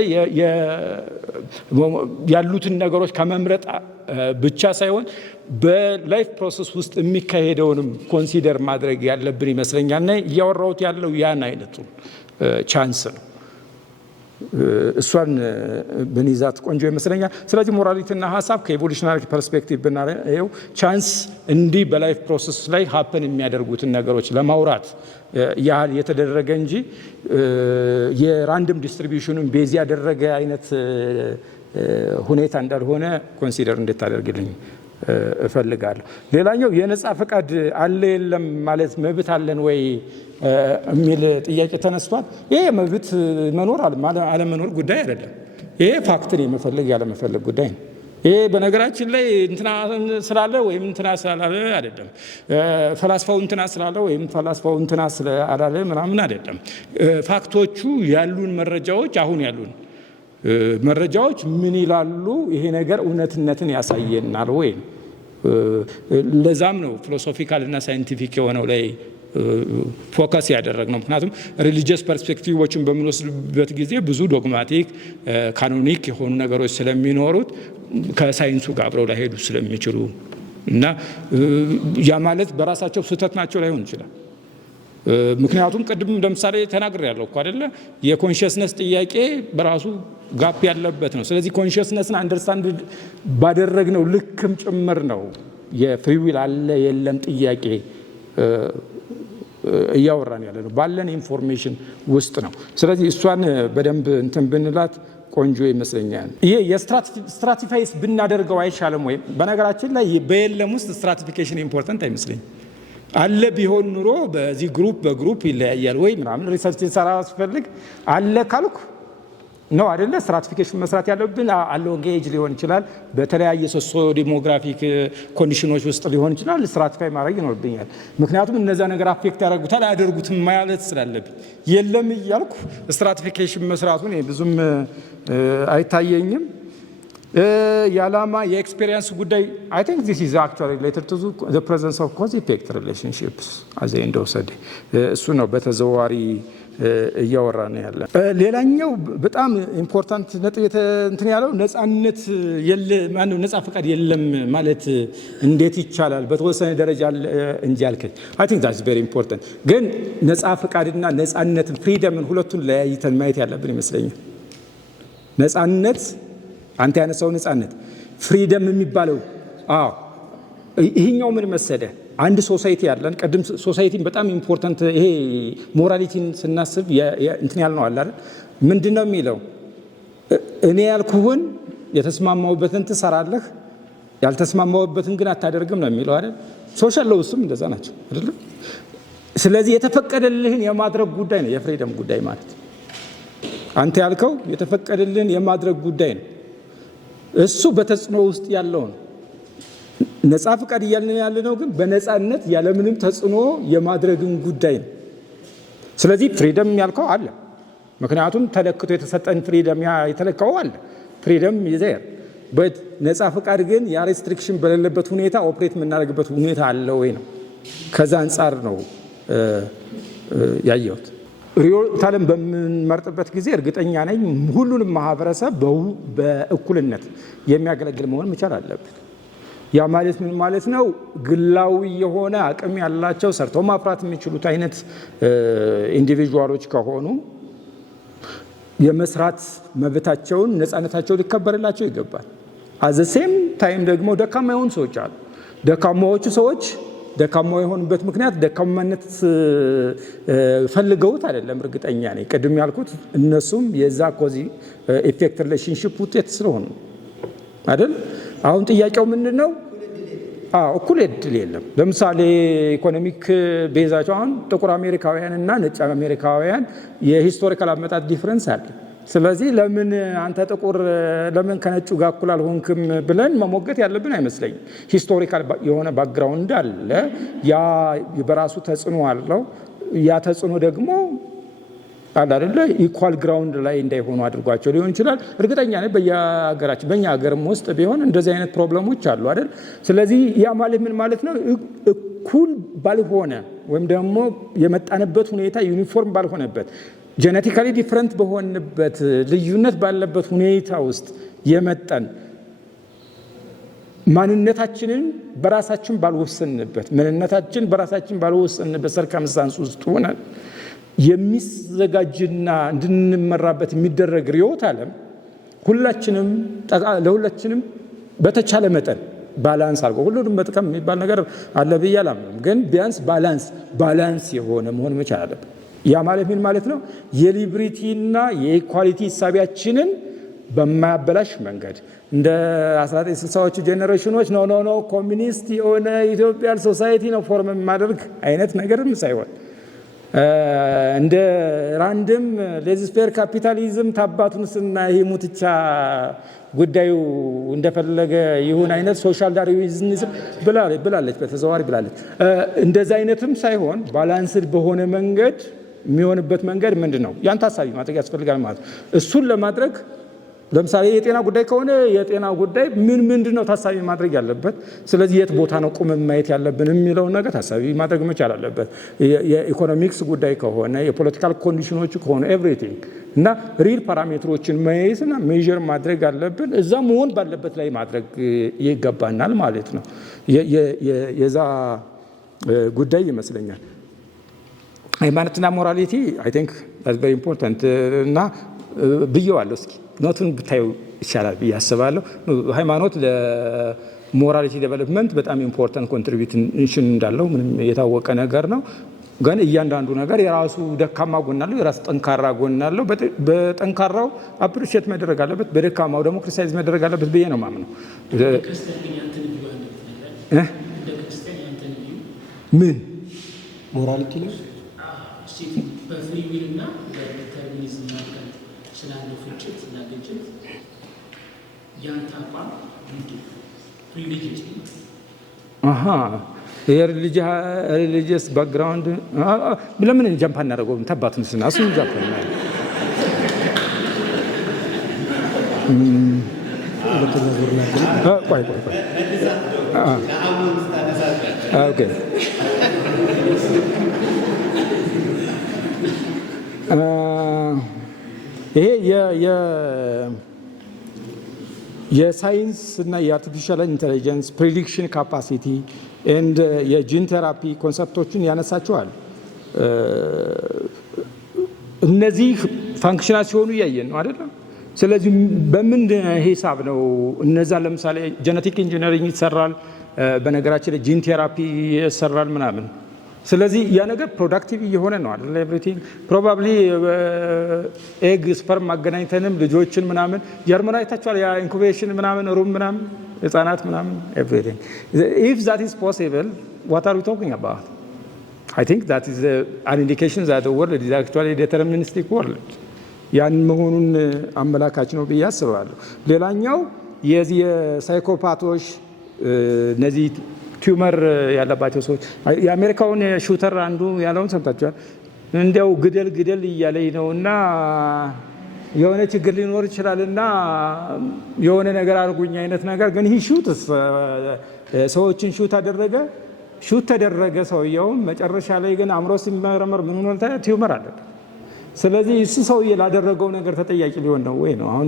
ያሉትን ነገሮች ከመምረጥ ብቻ ሳይሆን በላይፍ ፕሮሰስ ውስጥ የሚካሄደውንም ኮንሲደር ማድረግ ያለብን ይመስለኛል። እና እያወራሁት ያለው ያን አይነቱ ቻንስ ነው። እሷን ብንይዛት ቆንጆ ይመስለኛል። ስለዚህ ሞራሊቲና ሀሳብ ከኢቮሉሽናሪ ፐርስፔክቲቭ ብናየው ቻንስ እንዲህ በላይፍ ፕሮሰስ ላይ ሀፕን የሚያደርጉትን ነገሮች ለማውራት ያህል የተደረገ እንጂ የራንደም ዲስትሪቢዩሽኑን ቤዝ ያደረገ አይነት ሁኔታ እንዳልሆነ ኮንሲደር እንድታደርግልኝ እፈልጋለሁ። ሌላኛው የነጻ ፈቃድ አለ የለም ማለት መብት አለን ወይ የሚል ጥያቄ ተነስቷል። ይሄ መብት መኖር አለመኖር ጉዳይ አይደለም። ይሄ ፋክትን የመፈለግ ያለመፈለግ ጉዳይ ነው። ይሄ በነገራችን ላይ እንትና ስላለ ወይም እንትና ስላላለ አይደለም። ፈላስፋው እንትና ስላለ ወይም ፈላስፋው እንትና ስላላለ ምናምን አይደለም። ፋክቶቹ ያሉን መረጃዎች አሁን ያሉን መረጃዎች ምን ይላሉ? ይሄ ነገር እውነትነትን ያሳየናል ወይ? ለዛም ነው ፊሎሶፊካል እና ሳይንቲፊክ የሆነው ላይ ፎከስ ያደረግነው። ምክንያቱም ሪሊጂየስ ፐርስፔክቲቮችን በምንወስድበት ጊዜ ብዙ ዶግማቲክ ካኖኒክ የሆኑ ነገሮች ስለሚኖሩት ከሳይንሱ ጋር አብረው ላይሄዱ ስለሚችሉ እና ያ ማለት በራሳቸው ስህተት ናቸው ላይሆን ይችላል። ምክንያቱም ቅድም ለምሳሌ ተናግሬያለሁ እኮ አይደለ? የኮንሽስነስ ጥያቄ በራሱ ጋፕ ያለበት ነው። ስለዚህ ኮንሽስነስን አንደርስታንድ ባደረግነው ልክም ጭምር ነው የፍሪ ዊል አለ የለም ጥያቄ እያወራን ያለ ነው ባለን ኢንፎርሜሽን ውስጥ ነው። ስለዚህ እሷን በደንብ እንትን ብንላት ቆንጆ ይመስለኛል። ይሄ የስትራቲፋይስ ብናደርገው አይሻልም ወይ? በነገራችን ላይ በየለም ውስጥ ስትራቲፊኬሽን ኢምፖርታንት አይመስለኝም። አለ ቢሆን ኑሮ በዚህ ግሩፕ በግሩፕ ይለያያል ወይ ምናምን ሪሰርች ሰራ ሲፈልግ አለ ካልኩ ነው አይደለ? ስትራቲፊኬሽን መስራት ያለብን አለው ጌጅ ሊሆን ይችላል፣ በተለያየ ሶሶ ዲሞግራፊክ ኮንዲሽኖች ውስጥ ሊሆን ይችላል። ስትራቲፋይ ማድረግ ይኖርብኛል። ምክንያቱም እነዛ ነገር አፌክት ያደርጉታል አያደርጉትም ማለት ስላለብኝ የለም እያልኩ ስትራቲፊኬሽን መስራቱን ብዙም አይታየኝም። የዓላማ የኤክስፔሪየንስ ጉዳይ አይ ቲንክ ዚስ ኢዝ አክቹዋሊ ሪሌትድ ቱ ዘ ፕሬዘንስ ኦፍ ኮዝ ኢፌክት ሪሌሽንሺፕስ አዝ ኤ ኤንድ ኦፍ ዘ ዴይ እሱ ነው በተዘዋዋሪ እያወራ ነው ያለ። ሌላኛው በጣም ኢምፖርታንት ነጥብ እንትን ያለው ነጻነት ማነው ነጻ ፈቃድ የለም ማለት እንዴት ይቻላል? በተወሰነ ደረጃ እንጂ አልከኝ። አይ ቲንክ ዛትስ ቬሪ ኢምፖርታንት። ግን ነጻ ፈቃድና ነጻነትን ፍሪደምን ሁለቱን ለያይተን ማየት ያለብን ይመስለኛል። ነጻነት አንተ ያነሳው ነጻነት ፍሪደም የሚባለው ይሄኛው ምን መሰለ? አንድ ሶሳይቲ ያለን ቅድም ሶሳይቲን በጣም ኢምፖርታንት ይሄ ሞራሊቲን ስናስብ እንትን ያልነው አለ አይደል? ምንድነው የሚለው? እኔ ያልኩህን የተስማማውበትን ትሰራለህ፣ ያልተስማማውበትን ግን አታደርግም ነው የሚለው አይደል? ሶሻል ሎውስም እንደዛ ናቸው አይደል? ስለዚህ የተፈቀደልህን የማድረግ ጉዳይ ነው የፍሪደም ጉዳይ ማለት። አንተ ያልከው የተፈቀደልህን የማድረግ ጉዳይ ነው። እሱ በተጽዕኖ ውስጥ ያለው ነው። ነጻ ፈቃድ እያልን ያለ ነው ግን በነጻነት ያለምንም ተጽዕኖ የማድረግን ጉዳይ ነው። ስለዚህ ፍሪደም ያልከው አለ፣ ምክንያቱም ተለክቶ የተሰጠን ፍሪደም የተለካው አለ። ፍሪደም ይዘር በት ነጻ ፈቃድ ግን ያ ሬስትሪክሽን በሌለበት ሁኔታ ኦፕሬት የምናደርግበት ሁኔታ አለ ወይ ነው። ከዛ አንጻር ነው ያየሁት። ርዕዮተ ዓለም በምንመርጥበት ጊዜ እርግጠኛ ነኝ ሁሉንም ማህበረሰብ በእኩልነት የሚያገለግል መሆን መቻል አለበት። ያ ማለት ምን ማለት ነው? ግላዊ የሆነ አቅም ያላቸው ሰርተው ማፍራት የሚችሉት አይነት ኢንዲቪጁዋሎች ከሆኑ የመስራት መብታቸውን ነፃነታቸው ሊከበርላቸው ይገባል። አዘ ሴም ታይም ደግሞ ደካማ የሆኑ ሰዎች አሉ። ደካማዎቹ ሰዎች ደካማ የሆኑበት ምክንያት ደካማነት ፈልገውት አይደለም። እርግጠኛ ነኝ ቅድም ያልኩት እነሱም የዛ ኮዚ ኢፌክት ሪሌሽንሺፕ ውጤት ስለሆኑ አይደል? አሁን ጥያቄው ምንድነው? እኩል እድል የለም። ለምሳሌ ኢኮኖሚክ ቤዛቸው አሁን ጥቁር አሜሪካውያን እና ነጭ አሜሪካውያን የሂስቶሪካል አመጣጥ ዲፍረንስ አለ። ስለዚህ ለምን አንተ ጥቁር ለምን ከነጩ ጋር እኩል አልሆንክም ብለን መሞገት ያለብን አይመስለኝም። ሂስቶሪካል የሆነ ባክግራውንድ አለ፣ ያ በራሱ ተጽዕኖ አለው። ያ ተጽዕኖ ደግሞ አለ አይደለ ኢኳል ግራውንድ ላይ እንዳይሆኑ አድርጓቸው ሊሆን ይችላል። እርግጠኛ ነኝ በየሀገራችን በእኛ ሀገርም ውስጥ ቢሆን እንደዚህ አይነት ፕሮብለሞች አሉ አይደል? ስለዚህ ያ ማለት ምን ማለት ነው? እኩል ባልሆነ ወይም ደግሞ የመጣንበት ሁኔታ ዩኒፎርም ባልሆነበት ጄኔቲካሊ ዲፍረንት በሆንበት ልዩነት ባለበት ሁኔታ ውስጥ የመጣን ማንነታችንን በራሳችን ባልወሰንበት ምንነታችን በራሳችን ባልወሰንበት ሰርከምስታንስ ውስጥ ሆነን የሚዘጋጅና እንድንመራበት የሚደረግ ርዕዮተ ዓለም ለሁላችንም በተቻለ መጠን ባላንስ አድርጎ ሁሉንም በጥቅም የሚባል ነገር አለ ብዬ አላምንም። ግን ቢያንስ ባላንስ የሆነ መሆን መቻል አለበት። ያ ማለት ምን ማለት ነው? የሊብሪቲና የኢኳሊቲ እሳቢያችንን በማያበላሽ መንገድ እንደ 1960ዎቹ ጄኔሬሽኖች ኖ ኮሚኒስት የሆነ ኢትዮጵያን ሶሳይቲ ነው ፎርም የማደርግ አይነት ነገርም ሳይሆን እንደ ራንድም ሌዝስፔር ካፒታሊዝም ታባቱንስና ይሄ ሙትቻ ጉዳዩ እንደፈለገ ይሁን አይነት ሶሻል ዳርዊኒዝም ብላለች፣ በተዘዋዋሪ ብላለች። እንደዛ አይነትም ሳይሆን ባላንስድ በሆነ መንገድ የሚሆንበት መንገድ ምንድን ነው? ያን ታሳቢ ማድረግ ያስፈልጋል ማለት ነው። እሱን ለማድረግ ለምሳሌ የጤና ጉዳይ ከሆነ የጤና ጉዳይ ምንድን ነው ታሳቢ ማድረግ ያለበት? ስለዚህ የት ቦታ ነው ቁመን ማየት ያለብን የሚለውን ነገር ታሳቢ ማድረግ መቻል አለበት። የኢኮኖሚክስ ጉዳይ ከሆነ የፖለቲካል ኮንዲሽኖች ከሆነ ኤቭሪቲንግ እና ሪል ፓራሜትሮችን መያዝና ሜዥር ማድረግ አለብን። እዛ መሆን ባለበት ላይ ማድረግ ይገባናል ማለት ነው። የዛ ጉዳይ ይመስለኛል። ሃይማኖትና ሞራሊቲ አይ ቲንክ that's very important እና ብየዋለሁ። እስኪ ኖቱን ብታዩ ይቻላል ብዬ አስባለሁ። ሃይማኖት ለሞራሊቲ ዴቨሎፕመንት በጣም ኢምፖርታንት ኮንትሪቢዩሽን እንዳለው ምንም የታወቀ ነገር ነው። ግን እያንዳንዱ ነገር የራሱ ደካማ ጎን አለው፣ የራሱ ጠንካራ ጎን አለው። በጠንካራው አፕሪሺየት መደረግ አለበት፣ በደካማው ደግሞ ክሪቲሳይዝ መደረግ አለበት ብዬ ነው የማምነው። ምን ሞራሊቲ ነው በፍሪ ዊል እና በዲተርሚኒዝም መካከል ስላለው ፍጭት እና ግጭት ያንተ አቋም ሪሊጂየስ የሪሊጂየስ ባክግራውንድ ለምን ጃምፕ አናደርገውም? ተባቱን ስና እሱን ጃምፕ ነው። ቆይ ኦኬ ይሄ የሳይንስ እና የአርቲፊሻል ኢንቴሊጀንስ ፕሪዲክሽን ካፓሲቲ ኤንድ የጂን ቴራፒ ኮንሰፕቶችን ያነሳቸዋል። እነዚህ ፋንክሽናል ሲሆኑ እያየን ነው አይደለም? ስለዚህ በምን ሂሳብ ነው እነዛ? ለምሳሌ ጄኔቲክ ኢንጂነሪንግ ይሰራል፣ በነገራችን ላይ ጂን ቴራፒ ይሰራል ምናምን። ስለዚህ ያ ነገር ፕሮዳክቲቭ እየሆነ ነው አይደል? ኤቭሪቲንግ ፕሮባብሊ ኤግ ስፐርም ማገናኝተንም ልጆችን ምናምን ጀርመን አይታችኋል። ያ ኢንኩቤሽን ምናምን ሩም ምናምን ህጻናት ምናምን ኤቭሪቲንግ ኢፍ ዛት ኢዝ ፖሲብል ዋት አር ዊ ቶኪንግ አባውት? አይ ቲንክ ዛት ኢዝ አን ኢንዲኬሽን ዛት ዘ ወርልድ ኢዝ አክቹዋሊ ዲተርሚኒስቲክ ወርልድ። ያን መሆኑን አመላካች ነው ብዬ አስባለሁ። ሌላኛው የዚህ የሳይኮፓቶች እነዚህ ቲዩመር ያለባቸው ሰዎች የአሜሪካውን ሹተር አንዱ ያለውን ሰምታችኋል። እንዲያው ግደል እያለኝ ነው እና የሆነ ችግር ሊኖር ይችላል እና የሆነ ነገር አድርጉኝ አይነት ነገር ግን ይህ ሹትስ ሰዎችን ሹት ተደረገ ሰውየውም መጨረሻ ላይ ግን አእምሮ ሲመረመር ምን ሆነ ቲዩመር አለበት። ስለዚህ እሱ ሰውዬ ላደረገው ነገር ተጠያቂ ሊሆን ነው ወይ ነው አሁን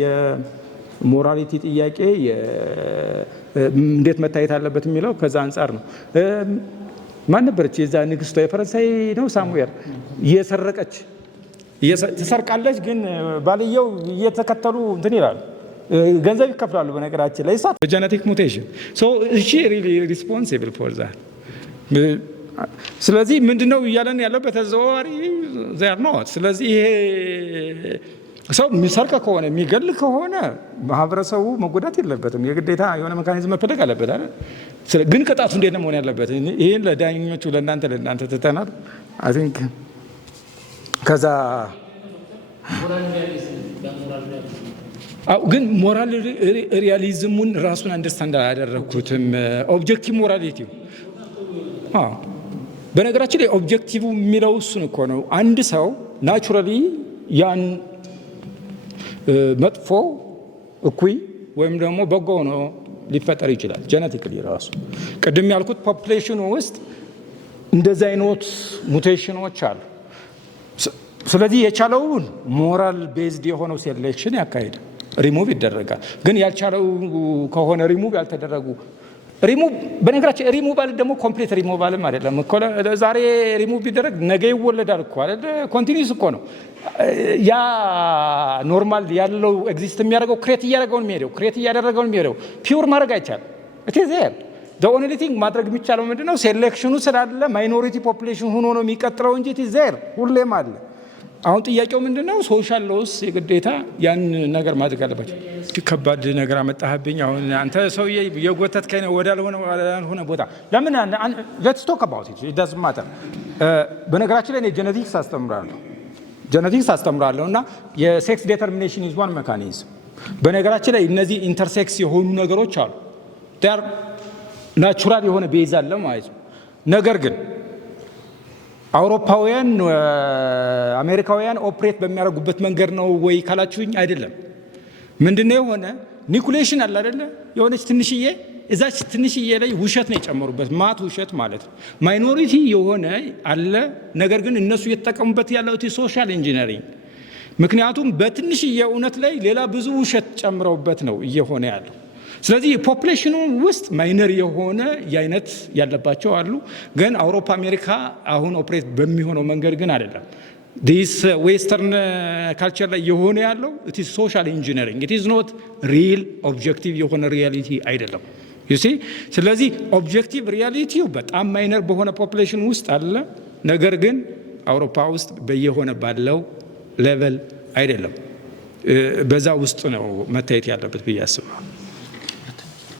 የሞራሊቲ ጥያቄ እንዴት መታየት አለበት የሚለው ከዛ አንጻር ነው። ማን ነበረች የዛ ንግስቷ የፈረንሳይ ነው ሳሙኤል እየሰረቀች ትሰርቃለች፣ ግን ባልየው እየተከተሉ እንትን ይላሉ፣ ገንዘብ ይከፍላሉ። በነገራችን ላይ ሳት ጄኔቲክ ሙቴሽን ሶ እሺ ሪሊ ሪስፖንሲብል ፎር ዛት። ስለዚህ ምንድነው እያለን ያለው በተዘዋዋሪ ዜር ነው። ስለዚህ ይሄ ሰው የሚሰርቅ ከሆነ የሚገል ከሆነ ማህበረሰቡ መጎዳት የለበትም። የግዴታ የሆነ ሜካኒዝም መፈለግ አለበት አይደል? ግን ቅጣቱ እንዴት ነው መሆን ያለበት? ይህን ለዳኞቹ ለእናንተ ትተናል። አይ ቲንክ ከዛ ግን ሞራል ሪያሊዝሙን ራሱን አንደርስታንድ አላደረግኩትም። ኦብጀክቲቭ ሞራሊቲ በነገራችን ላይ ኦብጀክቲቭ የሚለው እሱን እኮ ነው። አንድ ሰው ናቹራሊ ያን መጥፎ እኩይ ወይም ደግሞ በጎ ሆኖ ሊፈጠር ይችላል። ጄኔቲክሊ ራሱ ቅድም ያልኩት ፖፑሌሽኑ ውስጥ እንደዚህ አይነት ሙቴሽኖች አሉ። ስለዚህ የቻለውን ሞራል ቤዝድ የሆነው ሴሌክሽን ያካሂዳል፣ ሪሙቭ ይደረጋል። ግን ያልቻለው ከሆነ ሪሙቭ ያልተደረጉ ሪሙቭ በነገራችን ሪሙቫል ደግሞ ኮምፕሊት ሪሙቫልም አይደለም እኮ ዛሬ ሪሙቭ ቢደረግ ነገ ይወለዳል እኮ አይደል? ኮንቲኒዩስ እኮ ነው። ያ ኖርማል ያለው ኤግዚስት የሚያደርገው ክሬት እያደረገው ነው የሚሄደው ክሬት እያደረገው ነው የሚሄደው። ፒውር ማድረግ አይቻልም። ኢት ኢዝ ዜር ዘ ኦንሊ ቲንግ ማድረግ የሚቻለው ምንድነው? ሴሌክሽኑ ስላለ ማይኖሪቲ ፖፑሌሽን ሆኖ ነው የሚቀጥለው እንጂ ኢት ኢዝ ዜር ሁሌም አለ። አሁን ጥያቄው ምንድነው? ሶሻል ሎስ የግዴታ ያን ነገር ማድረግ አለባቸው። ከባድ ነገር አመጣህብኝ። አሁን አንተ ሰውዬ የጎተትከኝ ነው ወዳልሆነ ቦታ። ለምን ሌትስ ቶክ አባውት ኢት ኢት ዳዝንት ማተር። በነገራችን ላይ እኔ ጄኔቲክስ አስተምራለሁ እና የሴክስ ዴተርሚኔሽን ኢዝ ዋን ሜካኒዝም። በነገራችን ላይ እነዚህ ኢንተርሴክስ የሆኑ ነገሮች አሉ። ዳር ናቹራል የሆነ ቤዝ አለ ማለት ነው። ነገር ግን አውሮፓውያን አሜሪካውያን ኦፕሬት በሚያደርጉበት መንገድ ነው ወይ ካላችሁኝ አይደለም። ምንድነው የሆነ ኒኩሌሽን አለ አይደለ? የሆነች ትንሽዬ እዛች ትንሽዬ ላይ ውሸት ነው የጨመሩበት። ማት ውሸት ማለት ነው። ማይኖሪቲ የሆነ አለ። ነገር ግን እነሱ የተጠቀሙበት ያለው ሶሻል ኢንጂነሪንግ። ምክንያቱም በትንሽዬ እውነት ላይ ሌላ ብዙ ውሸት ጨምረውበት ነው እየሆነ ያለው። ስለዚህ ፖፑሌሽኑ ውስጥ ማይነር የሆነ የአይነት ያለባቸው አሉ። ግን አውሮፓ አሜሪካ አሁን ኦፕሬት በሚሆነው መንገድ ግን አይደለም። ዲስ ዌስተርን ካልቸር ላይ የሆነ ያለው ኢት ኢዝ ሶሻል ኢንጂነሪንግ። ኢት ኢዝ ኖት ሪል ኦብጀክቲቭ የሆነ ሪያሊቲ አይደለም። ዩ ሲ ስለዚህ ኦብጀክቲቭ ሪያሊቲው በጣም ማይነር በሆነ ፖፑሌሽን ውስጥ አለ። ነገር ግን አውሮፓ ውስጥ በየሆነ ባለው ሌቨል አይደለም። በዛ ውስጥ ነው መታየት ያለበት ብዬ አስባለሁ።